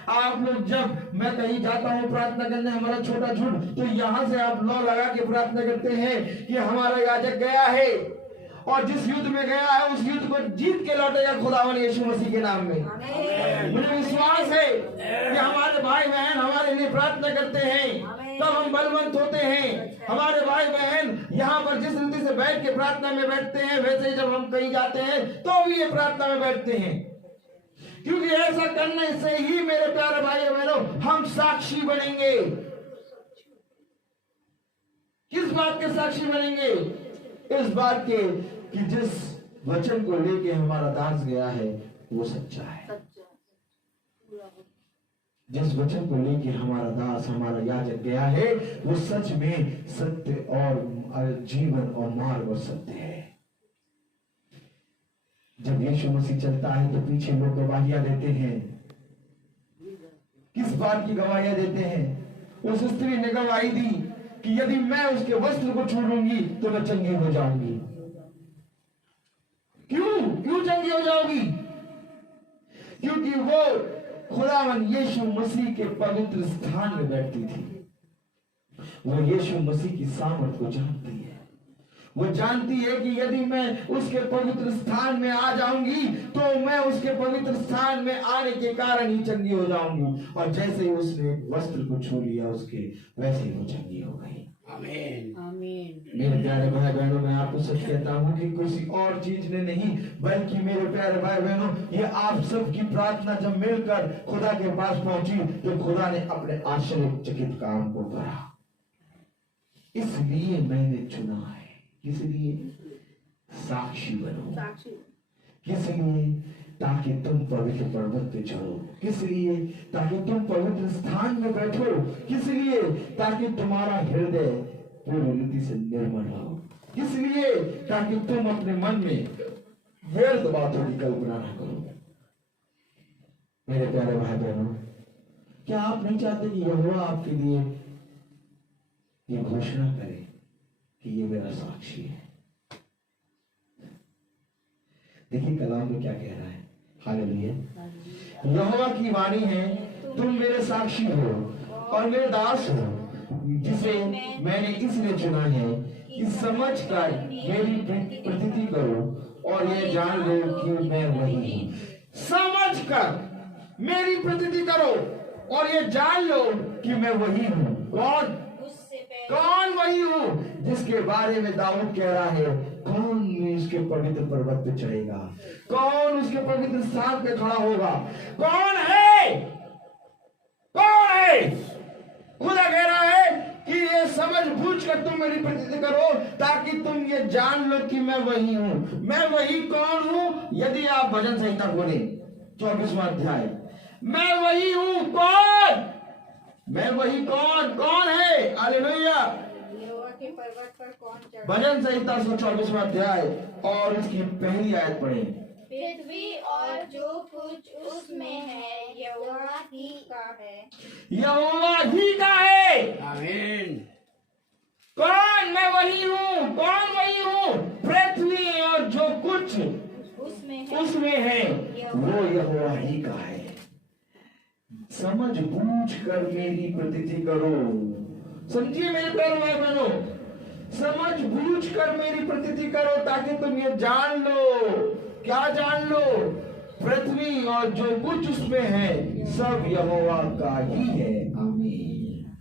आप लोग, जब मैं कहीं जाता हूँ प्रार्थना करने, हमारा छोटा झुंड, तो यहाँ से आप लौ लगा के प्रार्थना करते हैं कि हमारा याजक गया है और जिस युद्ध में गया है उस युद्ध को जीत के लौटेगा खुदावन यीशु मसीह के नाम में। मुझे विश्वास है कि हमारे भाई बहन हमारे लिए प्रार्थना करते हैं, तब हम बलवंत होते हैं। हमारे भाई बहन यहाँ पर जिस रीति से बैठ के प्रार्थना में बैठते हैं, वैसे ही जब हम कहीं जाते हैं तो भी ये प्रार्थना में बैठते हैं। क्योंकि ऐसा करने से ही मेरे प्यारे भाई बहनों हम साक्षी बनेंगे। किस बात के साक्षी बनेंगे? इस बात के कि जिस वचन को लेके हमारा दास गया है वो सच्चा है। जिस वचन को लेके हमारा दास, हमारा याजक गया है वो सच में सत्य और जीवन और मार्ग और सत्य है। जब यीशु मसीह चलता है तो पीछे लोग गवाहियां देते हैं। किस बात की गवाहियां देते हैं? उस स्त्री ने गवाही दी कि यदि मैं उसके वस्त्र को छू लूंगी तो मैं चंगी हो जाऊंगी। क्यों चंगी हो जाओगी? क्योंकि वो खुदावन यीशु मसीह के पवित्र स्थान में बैठती थी। वो यीशु मसीह की सामर्थ को जानती है। वो जानती है कि यदि मैं उसके पवित्र स्थान में आ जाऊंगी तो मैं उसके पवित्र स्थान में आने के कारण ही चंगी हो जाऊंगी। और जैसे ही उसने वस्त्र को छू लिया उसके, वैसे ही वो चंगी हो गई। आमीन। आमीन। मेरे प्यारे भाई बहनों, मैं आपको सच कहता हूं कि किसी और चीज ने नहीं, बल्कि मेरे प्यारे भाई बहनों, ये आप सबकी प्रार्थना जब मिलकर खुदा के पास पहुंची तो खुदा ने अपने आश्चर्यचकित काम को करा। इसलिए मैंने चुना है। किस लिए? साक्षी बनो। किस लिए? ताकि तुम पवित्र पर्वत पे चढ़ो। किस लिए? ताकि तुम पवित्र स्थान में बैठो। किस लिए? ताकि तुम्हारा हृदय पूरी रीति से निर्मल हो। किस लिए? ताकि तुम अपने मन में व्यर्थ बातों की कल्पना न करो। मेरे प्यारे भाई बहनों, क्या आप नहीं चाहते कि यहोवा आपके लिए ये घोषणा करे कि ये मेरा साक्षी है? देखिए कलाम में क्या कह रहा है। हालेलुया। यहोवा की वाणी है, तुम मेरे साक्षी हो और मेरे दास हो, जिसे मैंने इसलिए चुना है कि समझ कर मेरी प्रतीति करो और यह जान लो कि मैं वही हूं। समझ कर मेरी प्रतीति करो और यह जान लो कि मैं वही हूं। कौन वही हूं जिसके बारे में दाऊद कह रहा है, कौन उसके पवित्र पर्वत पे चढ़ेगा? कौन उसके पवित्र स्थान पे खड़ा होगा? कौन है? कौन है? खुदा कह रहा है कि ये समझ बूझ कर तुम मेरी प्रतीति करो ताकि तुम ये जान लो कि मैं वही हूं। मैं वही कौन हूं? यदि आप भजन संहिता खोले 24वां अध्याय, मैं वही हूं। कौन? मैं वही कौन है? हालेलुया। यहोवा के पर्वत पर कौन चढ़ा? भजन संहिता 24वां अध्याय और उसकी पहली आयत पढ़े। पृथ्वी और जो कुछ उसमें है यहोवा ही का है। यहोवा ही का है। आमीन। कौन? मैं वही हूँ। कौन वही हूँ? पृथ्वी और जो कुछ उसमें है वो यहोवा ही का है। समझ बूझ कर मेरी प्रतीति करो। समझिए मेरे प्यारे भाई बहनों, समझ बूझ कर मेरी प्रतीति करो ताकि तुम ये जान लो। क्या जान लो? पृथ्वी और जो कुछ उसमें है सब यहोवा का ही है। आमीन।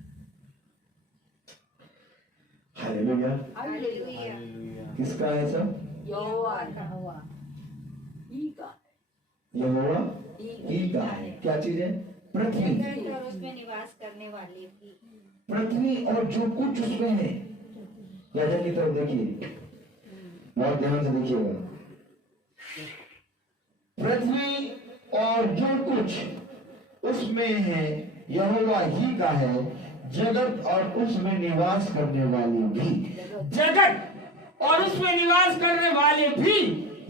हालेलुया। हालेलुया। किसका है सब? यहोवा ही का। यहोवा ही का है। क्या चीज है? पृथ्वी। और उसमें निवास करने वाले भी। पृथ्वी और जो कुछ उसमें है। याजक की तरफ देखिए, बहुत ध्यान से देखिएगा। पृथ्वी और जो कुछ उसमें है यहोवा ही का है। जगत और उसमें निवास करने वाले भी, जगत और उसमें निवास करने वाले भी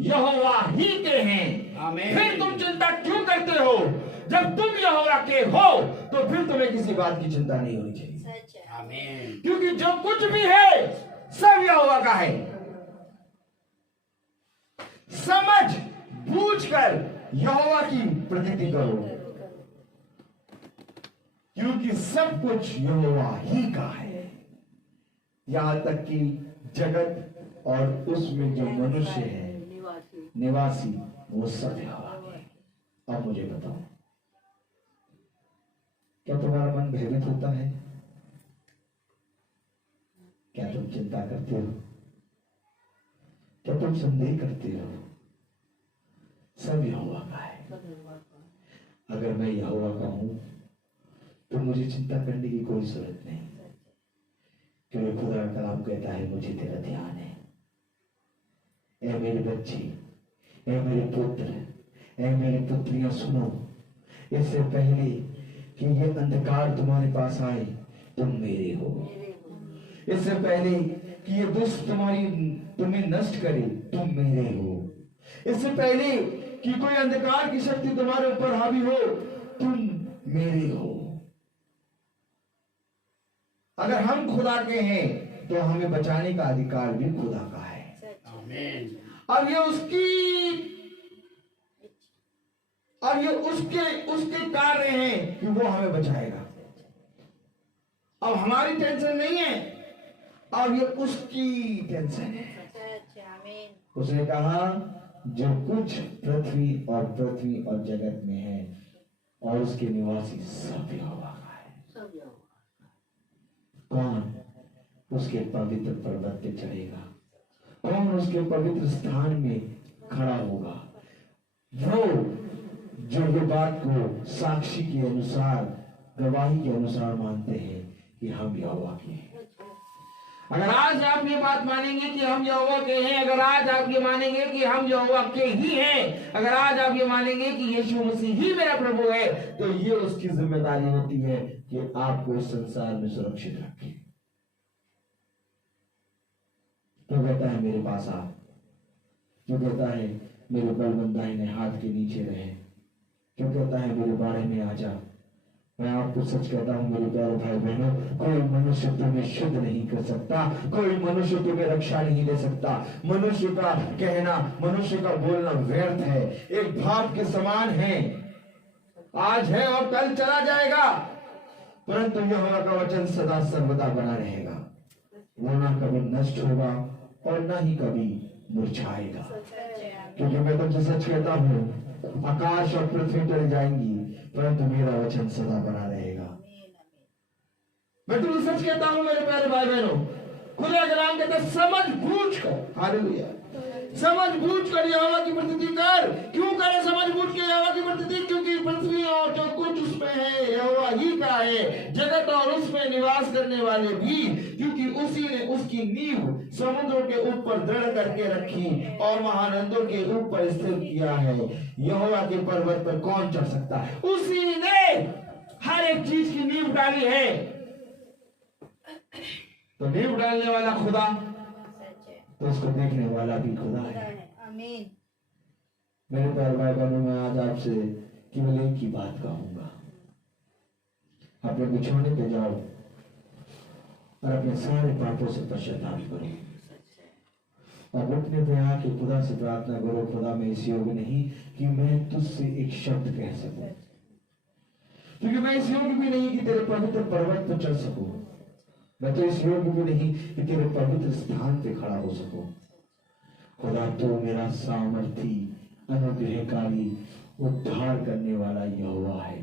यहोवा ही के हैं। आमीन। फिर तुम चिंता क्यों करते हो? जब तुम यहोवा के हो तो फिर तुम्हें किसी बात की चिंता नहीं होनी चाहिए। आमीन। क्योंकि जो कुछ भी है सब यहोवा का है। समझ बूझकर यहोवा की प्रतीति करो, क्योंकि सब कुछ यहोवा ही का है। यहां तक कि जगत और उसमें जो मनुष्य है निवासी वो सब यहोवा के। अब मुझे बताओ, क्या तुम्हारा मन भयभीत होता है? क्या तुम चिंता करते हो? क्या तुम संदेह करते हो? सब यहोवा का है। अगर मैं यहोवा का हूं तो मुझे चिंता करने की कोई जरूरत नहीं, क्योंकि खुदा का कलाम कहता है मुझे तेरा ध्यान है। ऐ मेरे बच्चे, ऐ मेरे पुत्र, ऐ मेरी पुत्रियां, सुनो, इससे पहले कि ये अंधकार तुम्हारे पास आए तुम मेरे हो। इससे पहले कि ये दुष्ट तुम्हें नष्ट करे तुम मेरे हो। इससे पहले कि कोई अंधकार की शक्ति तुम्हारे ऊपर हावी हो तुम मेरे हो। अगर हम खुदा के हैं तो हमें बचाने का अधिकार भी खुदा का है। आमीन। अब ये उसके कार्य हैं कि वो हमें बचाएगा। अब हमारी टेंशन नहीं है, अब ये उसकी टेंशन है। उसने कहा जो कुछ पृथ्वी और जगत में है और उसके निवासी सब यहोवा का है। कौन उसके पवित्र पर्वत पे चढ़ेगा? कौन उसके पवित्र स्थान में खड़ा होगा? वो जो ये बात को साक्षी के अनुसार, गवाही के अनुसार मानते हैं कि हम यहोवा के हैं। अगर आज आप ये बात मानेंगे कि हम यहोवा के हैं, अगर आज आप ये मानेंगे कि हम यहोवा के ही हैं, अगर आज आप ये मानेंगे कि यीशु मसीह ही मेरा प्रभु है, तो ये उसकी जिम्मेदारी होती है कि आपको इस संसार में सुरक्षित रखे। तो कहता है मेरे पास आ, जो कहता है मेरे बलबंद दाहिने हाथ के नीचे रहे, जो कहता है मेरे बारे में आ जा। मैं आपको सच कहता हूं मेरे प्यारे भाई बहनों, कोई मनुष्य तुम्हें शुद्ध नहीं कर सकता, कोई मनुष्य तुम्हें रक्षा नहीं दे सकता। मनुष्य का कहना, मनुष्य का बोलना व्यर्थ है, एक भाप के समान है, आज है और कल चला जाएगा, परंतु यहोवा का वचन सदा सर्वदा बना रहेगा। वो ना कभी नष्ट होगा और ना ही कभी मुरझाएगा। क्योंकि मैं तुमसे सच कहता हूं, आकाश और पृथ्वी टल जाएंगी परंतु मेरा वचन सदा बना रहेगा। मैं तुमसे सच कहता हूं मेरे प्यारे भाई बहनों, खुदा का नाम कहता है समझ बूझ कर, हालेलुया, समझ बूझ कर यहोवा की प्रतीति कर। क्यों करे समझ बूझ के यहोवा की प्रतीति? क्योंकि पृथ्वी और जो कुछ उसमें है यहोवा ही का है, जगत और उसमें निवास करने वाले भी, क्योंकि उसी ने उसकी नींव समुद्रों के ऊपर दृढ़ करके रखी और महानंदों के ऊपर स्थिर किया है। यहोवा के पर्वत पर कौन चढ़ सकता है? उसी ने हर एक चीज की नींव डाली है। तो नींव डालने वाला खुदा, तो उसको देखने वाला भी खुदा है। आमीन। मेरे प्यारे भाई बहनों, मैं आज आपसे केवल एक ही बात कहूंगा, अपने बिछौने पे जाओ और अपने सारे पापों से पश्चाताप करो और उठने पे आके खुदा से प्रार्थना करो, खुदा मैं इस योग्य नहीं कि मैं तुझसे एक शब्द कह सकूं, क्योंकि मैं इस योग्य भी नहीं कि तेरे पवित्र पर्वत पर चढ़ सकूं, मैं तो इस योग्य भी नहीं कि तेरे पवित्र स्थान पे खड़ा हो सकूं। खुदा तो मेरा सामर्थी, अनुग्रहकारी, उद्धार करने वाला यहोवा है।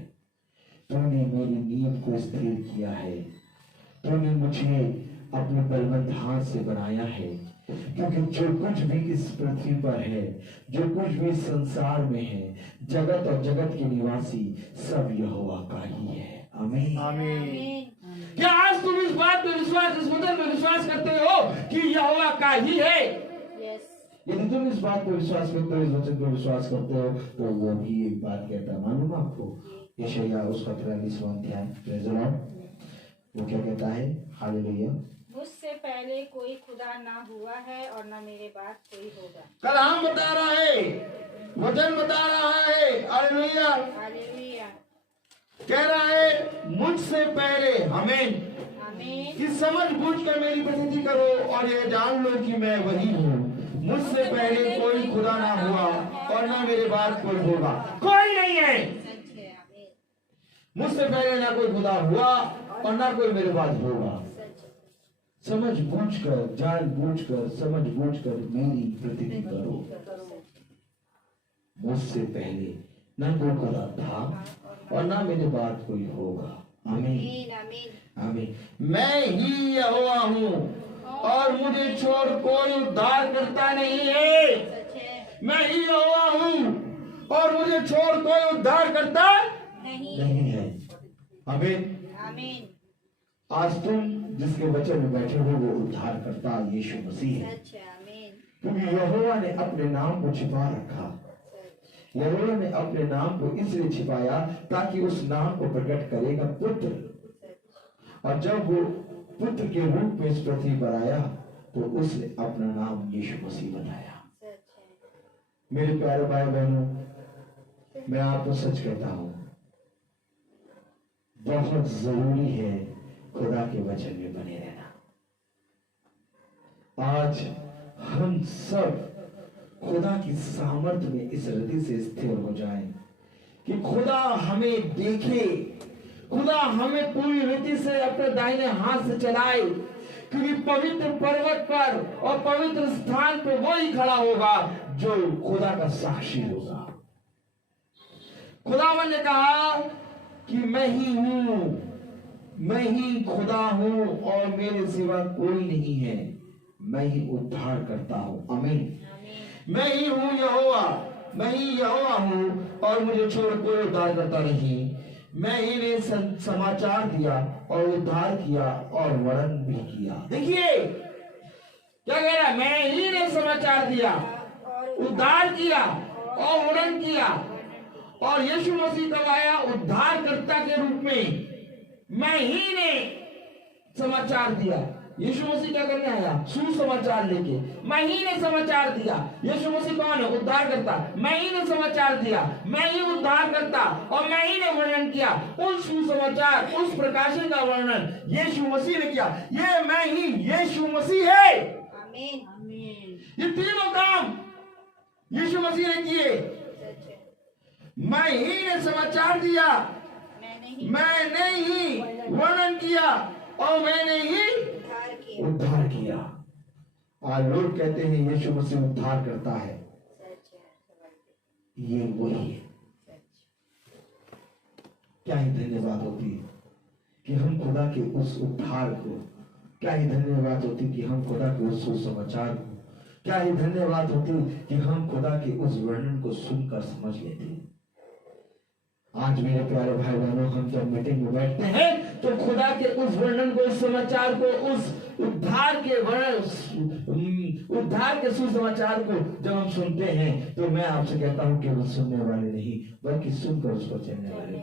तूने मेरी नींव को स्थिर किया है, तूने मुझे अपने बलवंत हाथ से बनाया है, क्योंकि जो कुछ भी इस पृथ्वी पर है, जो कुछ भी इस संसार में है, जगत और जगत के निवासी सब यहोवा का ही है। आमीन आमीन। क्या आज तुम इस बात पे विश्वास, इस वचन पे विश्वास करते हो कि यहोवा का ही है? यदि तुम इस बात पे विश्वास करते हो, इस वचन पे विश्वास करते हो, तो वो भी एक बात कहता है, मालूम आपको, यशायाह उसका 43वां अध्याय, प्रेज़ द लॉर्ड, वो क्या कहता है? हालेलुया। मुझसे पहले कोई खुदा ना हुआ है और ना मेरे बाद कोई होगा। कलाम बता रहा है, वचन बता रहा है, हालेलुया, हालेलुया। कह रहा है मुझसे पहले, आमीन, आमीन। कि समझ बूझ कर मेरी प्रतीति करो और ये जान लो कि मैं वही हूँ। मुझसे पहले कोई खुदा ना हुआ और ना मेरे बाद कोई होगा। कोई नहीं है, मुझसे पहले ना कोई खुदा हुआ और ना कोई मेरे बाद होगा। समझ बूझ कर, जान बूझ कर, समझ बूझ कर मेरी प्रतीति करो। मुझसे पहले ना कोई खुदा था और ना मेरे बाद कोई होगा। आमीन आमीन। मैं ही यहोवा हूँ और मुझे छोड़ कोई उद्धार करता नहीं है। मैं ही यहोवा हूँ और मुझे छोड़ कोई उद्धार करता नहीं है। आमीन। आमीन। आज तुम जिसके वचन में बैठे हो वो उद्धार करता यीशु मसीह है, सच है। आमीन। क्योंकि यहोवा ने अपने नाम को छिपा रखा। यहोवा ने अपने नाम को इसलिए छिपाया ताकि उस नाम को प्रकट करेगा पुत्र, और जब वो पुत्र के रूप में इस पृथ्वी पर आया तो उसने अपना नाम यीशु मसीह बताया। मेरे प्यारे भाई बहनों, मैं आपको सच कहता हूं, बहुत जरूरी है खुदा के वचन में बने रहना। आज हम सब खुदा की सामर्थ्य में इस रीति से स्थिर हो जाएं कि खुदा हमें देखे, खुदा हमें पूरी रीति से अपने दाहिने हाथ से चलाए, क्योंकि पवित्र पर्वत पर और पवित्र स्थान पर वही खड़ा होगा जो खुदा का साक्षी होगा। खुदावन ने कहा कि मैं ही हूं, मैं ही खुदा हूं और मेरे सिवा कोई नहीं है, मैं ही उद्धार करता हूं। आमीन। मैं ही हूं यहोवा, मैं ही यहोवा हूं और मुझे छोड़ कोई उद्धार करता नहीं। मैं ही ने समाचार दिया और उद्धार किया और वर्णन भी किया। देखिए क्या कह रहा है, मैं ही ने समाचार दिया, उद्धार किया और वर्णन किया। और यीशु मसीह कब आया? उद्धारकर्ता के रूप में। मैं ही ने समाचार दिया। यीशु मसीह क्या करने आया? सुसमाचार लेके। मैं ही ने समाचार दिया। यीशु मसीह कौन है? उद्धार करता। मैं ही ने समाचार दिया, मैं ही उद्धार करता और मैं ही ने वर्णन किया। उस सुसमाचार, उस प्रकाशन का वर्णन यीशु मसीह ने किया। ये मैं ही यीशु मसीह है। आमीन। आमीन। ये तीनों काम यीशु मसीह ने किए। मैं ही ने समाचार दिया, मैंने ही वर्णन किया और मैंने ही उद्धार किया। आज लोग कहते हैं यीशु मसीह उद्धार करता है, ये वही है। क्या ही धन्यवाद होती है कि हम खुदा के उस उद्धार को, क्या ही धन्यवाद होती कि हम खुदा के उस सुसमाचार को, क्या ही धन्यवाद होती कि हम खुदा के उस वर्णन को सुनकर समझ लेते। आज मेरे प्यारे भाई बहनों, हम जब मीटिंग में बैठते हैं तो खुदा के उस वर्णन को, उस समाचार को, उस उद्धार के वर्णन, उद्धार के सुसमाचार को जब हम सुनते हैं तो मैं आपसे कहता हूं कि वो सुनने वाले नहीं बल्कि सुनकर उस पर चलने वाले।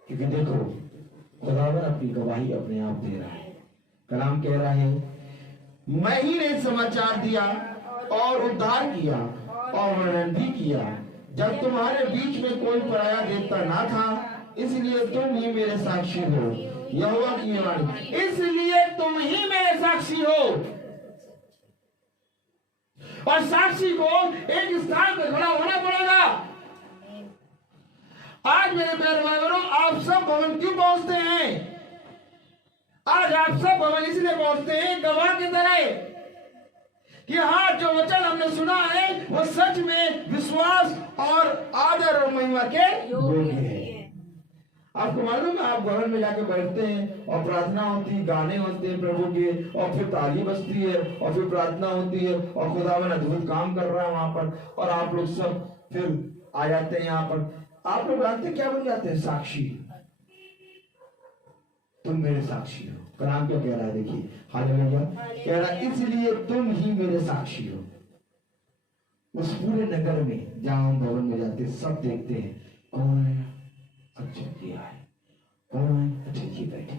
क्योंकि देखो खुदावन अपनी गवाही अपने आप दे रहा है। कलाम कह रहा है, मैं ही ने समाचार दिया और उद्धार किया और वर्णन भी किया जब तुम्हारे बीच में कोई पराया देवता ना था, इसलिए तुम ही मेरे साक्षी हो। यहोवा की वाणी, इसलिए तुम ही मेरे साक्षी हो। और साक्षी को एक स्थान पर खड़ा होना पड़ेगा। आज मेरे प्यारे भाई बहनों, आप सब भवन क्यों पहुंचते हैं? आज आप सब भवन इसलिए पहुंचते हैं गवाह की तरह कि हाँ, जो वचन हमने सुना है वो सच में विश्वास और आदर और महिमा के योग्य है। आपको मालूम है, आप भवन में जाके बैठते हैं और प्रार्थना होती है, गाने होते हैं प्रभु के, और फिर ताली बजती है और फिर प्रार्थना होती है और खुदावन अद्भुत काम कर रहा है वहां पर, और आप लोग सब फिर आ जाते हैं यहाँ पर। आप लोग जानते क्या बन जाते हैं? साक्षी। तुम मेरे साक्षी हो। कलाम क्या कह रहा है? देखिए, हालेलुया कह रहा है, इसलिए तुम ही मेरे साक्षी हो। उस पूरे नगर में जहां हम भवन में जाते हैं, सब देखते हैं कौन है? अच्छा किया है, कौन है? अच्छा ये बैठे,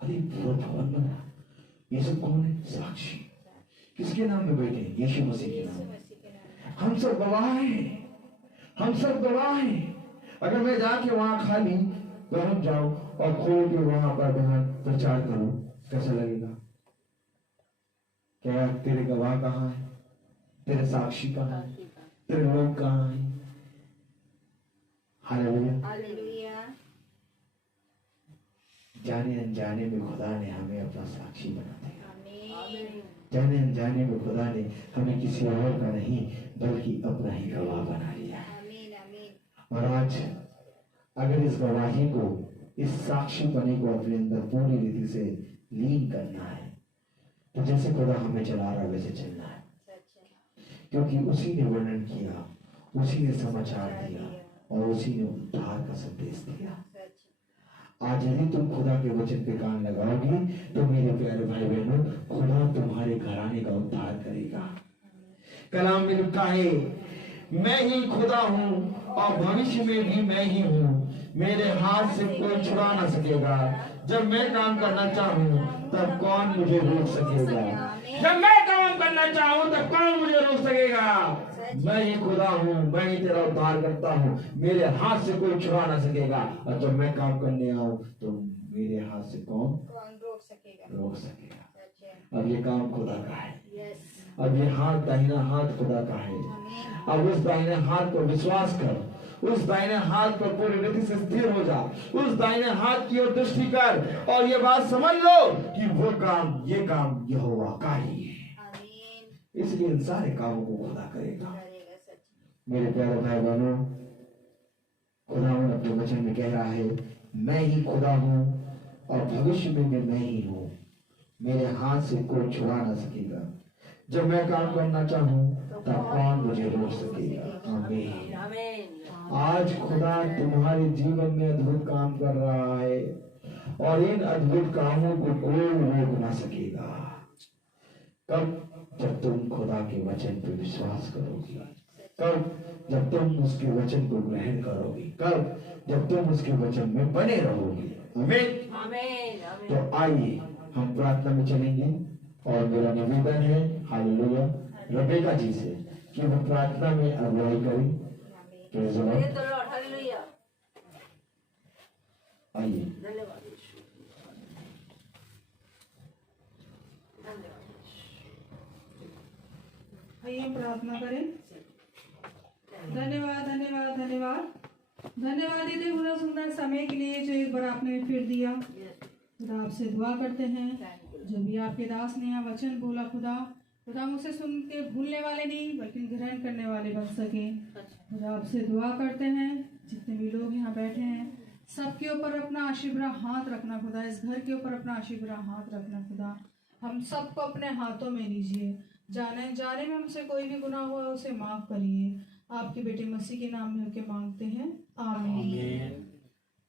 अरे पूरा भवन बना, ये सब कौन है? साक्षी। किसके नाम में बैठे? यीशु मसीह के नाम। हम सब गवाह हैं, हम सब गवाह हैं। अगर मैं जाके वहां खाली पहुंच जाऊं और खोल के वहां पर बहन प्रचार करूं, कैसा लगेगा? क्या तेरे गवाह कहाँ है? तेरे साक्षी कहाँ है? तेरे लोग कहाँ हैं? हालेलुया। जाने अनजाने में खुदा ने हमें अपना साक्षी बना दिया। जाने अनजाने में खुदा ने हमें किसी और का नहीं बल्कि अपना ही गवाह बना लिया। और आज अगर इस गवाही को, इस साक्षी बने को अपने अंदर पूरी रीति से लीन करना है तो जैसे खुदा हमें चला रहा वैसे चलना है, क्योंकि उसी ने वर्णन किया, उसी ने समाचार दिया और उसी ने उद्धार का संदेश दिया। आज यदि तुम खुदा के वचन पे कान लगाओगी तो मेरे प्यारे भाई बहनों, खुदा तुम्हारे घराने का उद्धार करेगा। कलाम में लिखा है, मैं ही खुदा हूँ और भविष्य में भी मैं ही हूँ, मेरे हाथ से कोई छुड़ा ना सकेगा। जब मैं काम करना चाहूँ तब कौन मुझे रोक सकेगा? जब मैं काम करना चाहूँ तब कौन मुझे रोक सकेगा? मैं ही खुदा हूँ, मैं ही तेरा उद्धार करता हूँ, मेरे हाथ से कोई छुड़ा ना सकेगा। और जब मैं काम करने आऊँ तो मेरे हाथ से कौन रोक सकेगा? अब ये काम खुदा का है। अब ये हाथ, दाहिना हाथ खुदा का है। अब उस दाहिने हाथ पर विश्वास कर, उस दाहिने हाथ पर पूरी रीति से स्थिर हो जा, उस दाहिने हाथ की ओर दृष्टि कर और ये बात समझ लो कि वो काम, ये काम यहोवा का ही है। इसलिए इन सारे कामों को खुदा करेगा। मेरे प्यारे भाई बहनों, खुदा अपने वचन में कह रहा है, मैं ही खुदा हूँ और भविष्य में भी मैं ही हूँ, मेरे हाथ से कोई छुड़ा ना सकेगा। जब मैं काम करना चाहूँ तब कौन मुझे रोक सकेगा? आमीन। आज खुदा तुम्हारे जीवन में अद्भुत काम कर रहा है और इन अद्भुत कामों को कोई रोक ना सकेगा। कब? जब तुम खुदा के वचन पर विश्वास करोगी। कब? जब तुम उसके वचन को ग्रहण करोगी। कब? जब तुम उसके वचन में बने रहोगी। आमीन। तो आइए हम प्रार्थना में चलेंगे और मेरा निवेदन है, हालेलुया, रबेका जी से कि वो प्रार्थना में अगुवाई करें। Praise the Lord. आइए। आइए प्रार्थना करें। धन्यवाद धन्यवाद धन्यवाद धन्यवाद इतने पूरा सुंदर समय के लिए जो एक बार आपने फिर दिया। खुदा आपसे दुआ करते हैं, जो भी आपके दास ने यहाँ वचन बोला खुदा हम उसे सुन के भूलने वाले नहीं बल्कि ग्रहण करने वाले बन सके। खुदा आपसे दुआ करते हैं, जितने भी लोग यहाँ बैठे हैं सबके ऊपर अपना आशीर्वाद हाथ रखना खुदा, इस घर के ऊपर अपना आशीर्वाद हाथ रखना खुदा। हम सबको अपने हाथों में लीजिए, जाने जाने में हमसे कोई भी गुनाह हुआ उसे माफ करिए। आपके बेटे मसीह के नाम में होके मांगते हैं, आमीन।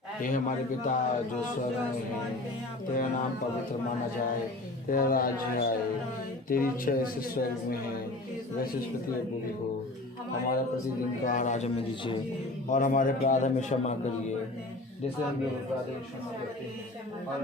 हे हमारे पिता जो स्वर्ग में है, तेरा नाम पवित्र माना जाए, तेरा राज्य आए, तेरी इच्छा ऐसे स्वर्ग में है वैसे इस पृथ्वी पर भी हो। हमारा प्रतिदिन का आहार आज हमें दीजिए और हमारे अपराध हमें क्षमा करिए जैसे हम भी अपराध क्षमा करते हैं और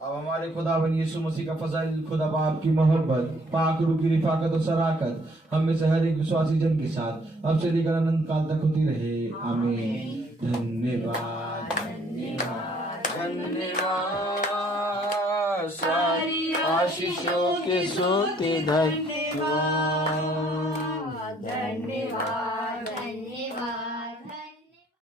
अब हमारे खुदावन यीशु मसीह का फजल, खुदा बाप की मोहब्बत, पाक रूह की रिफाकत और सराकत हम में से हर एक विश्वासी जन के साथ अब से लेकर अनंत काल तक होती रहे, आमीन। धन्यवाद धन्यवाद धन्यवाद, सारी आशीषों के सोते धन्यवाद।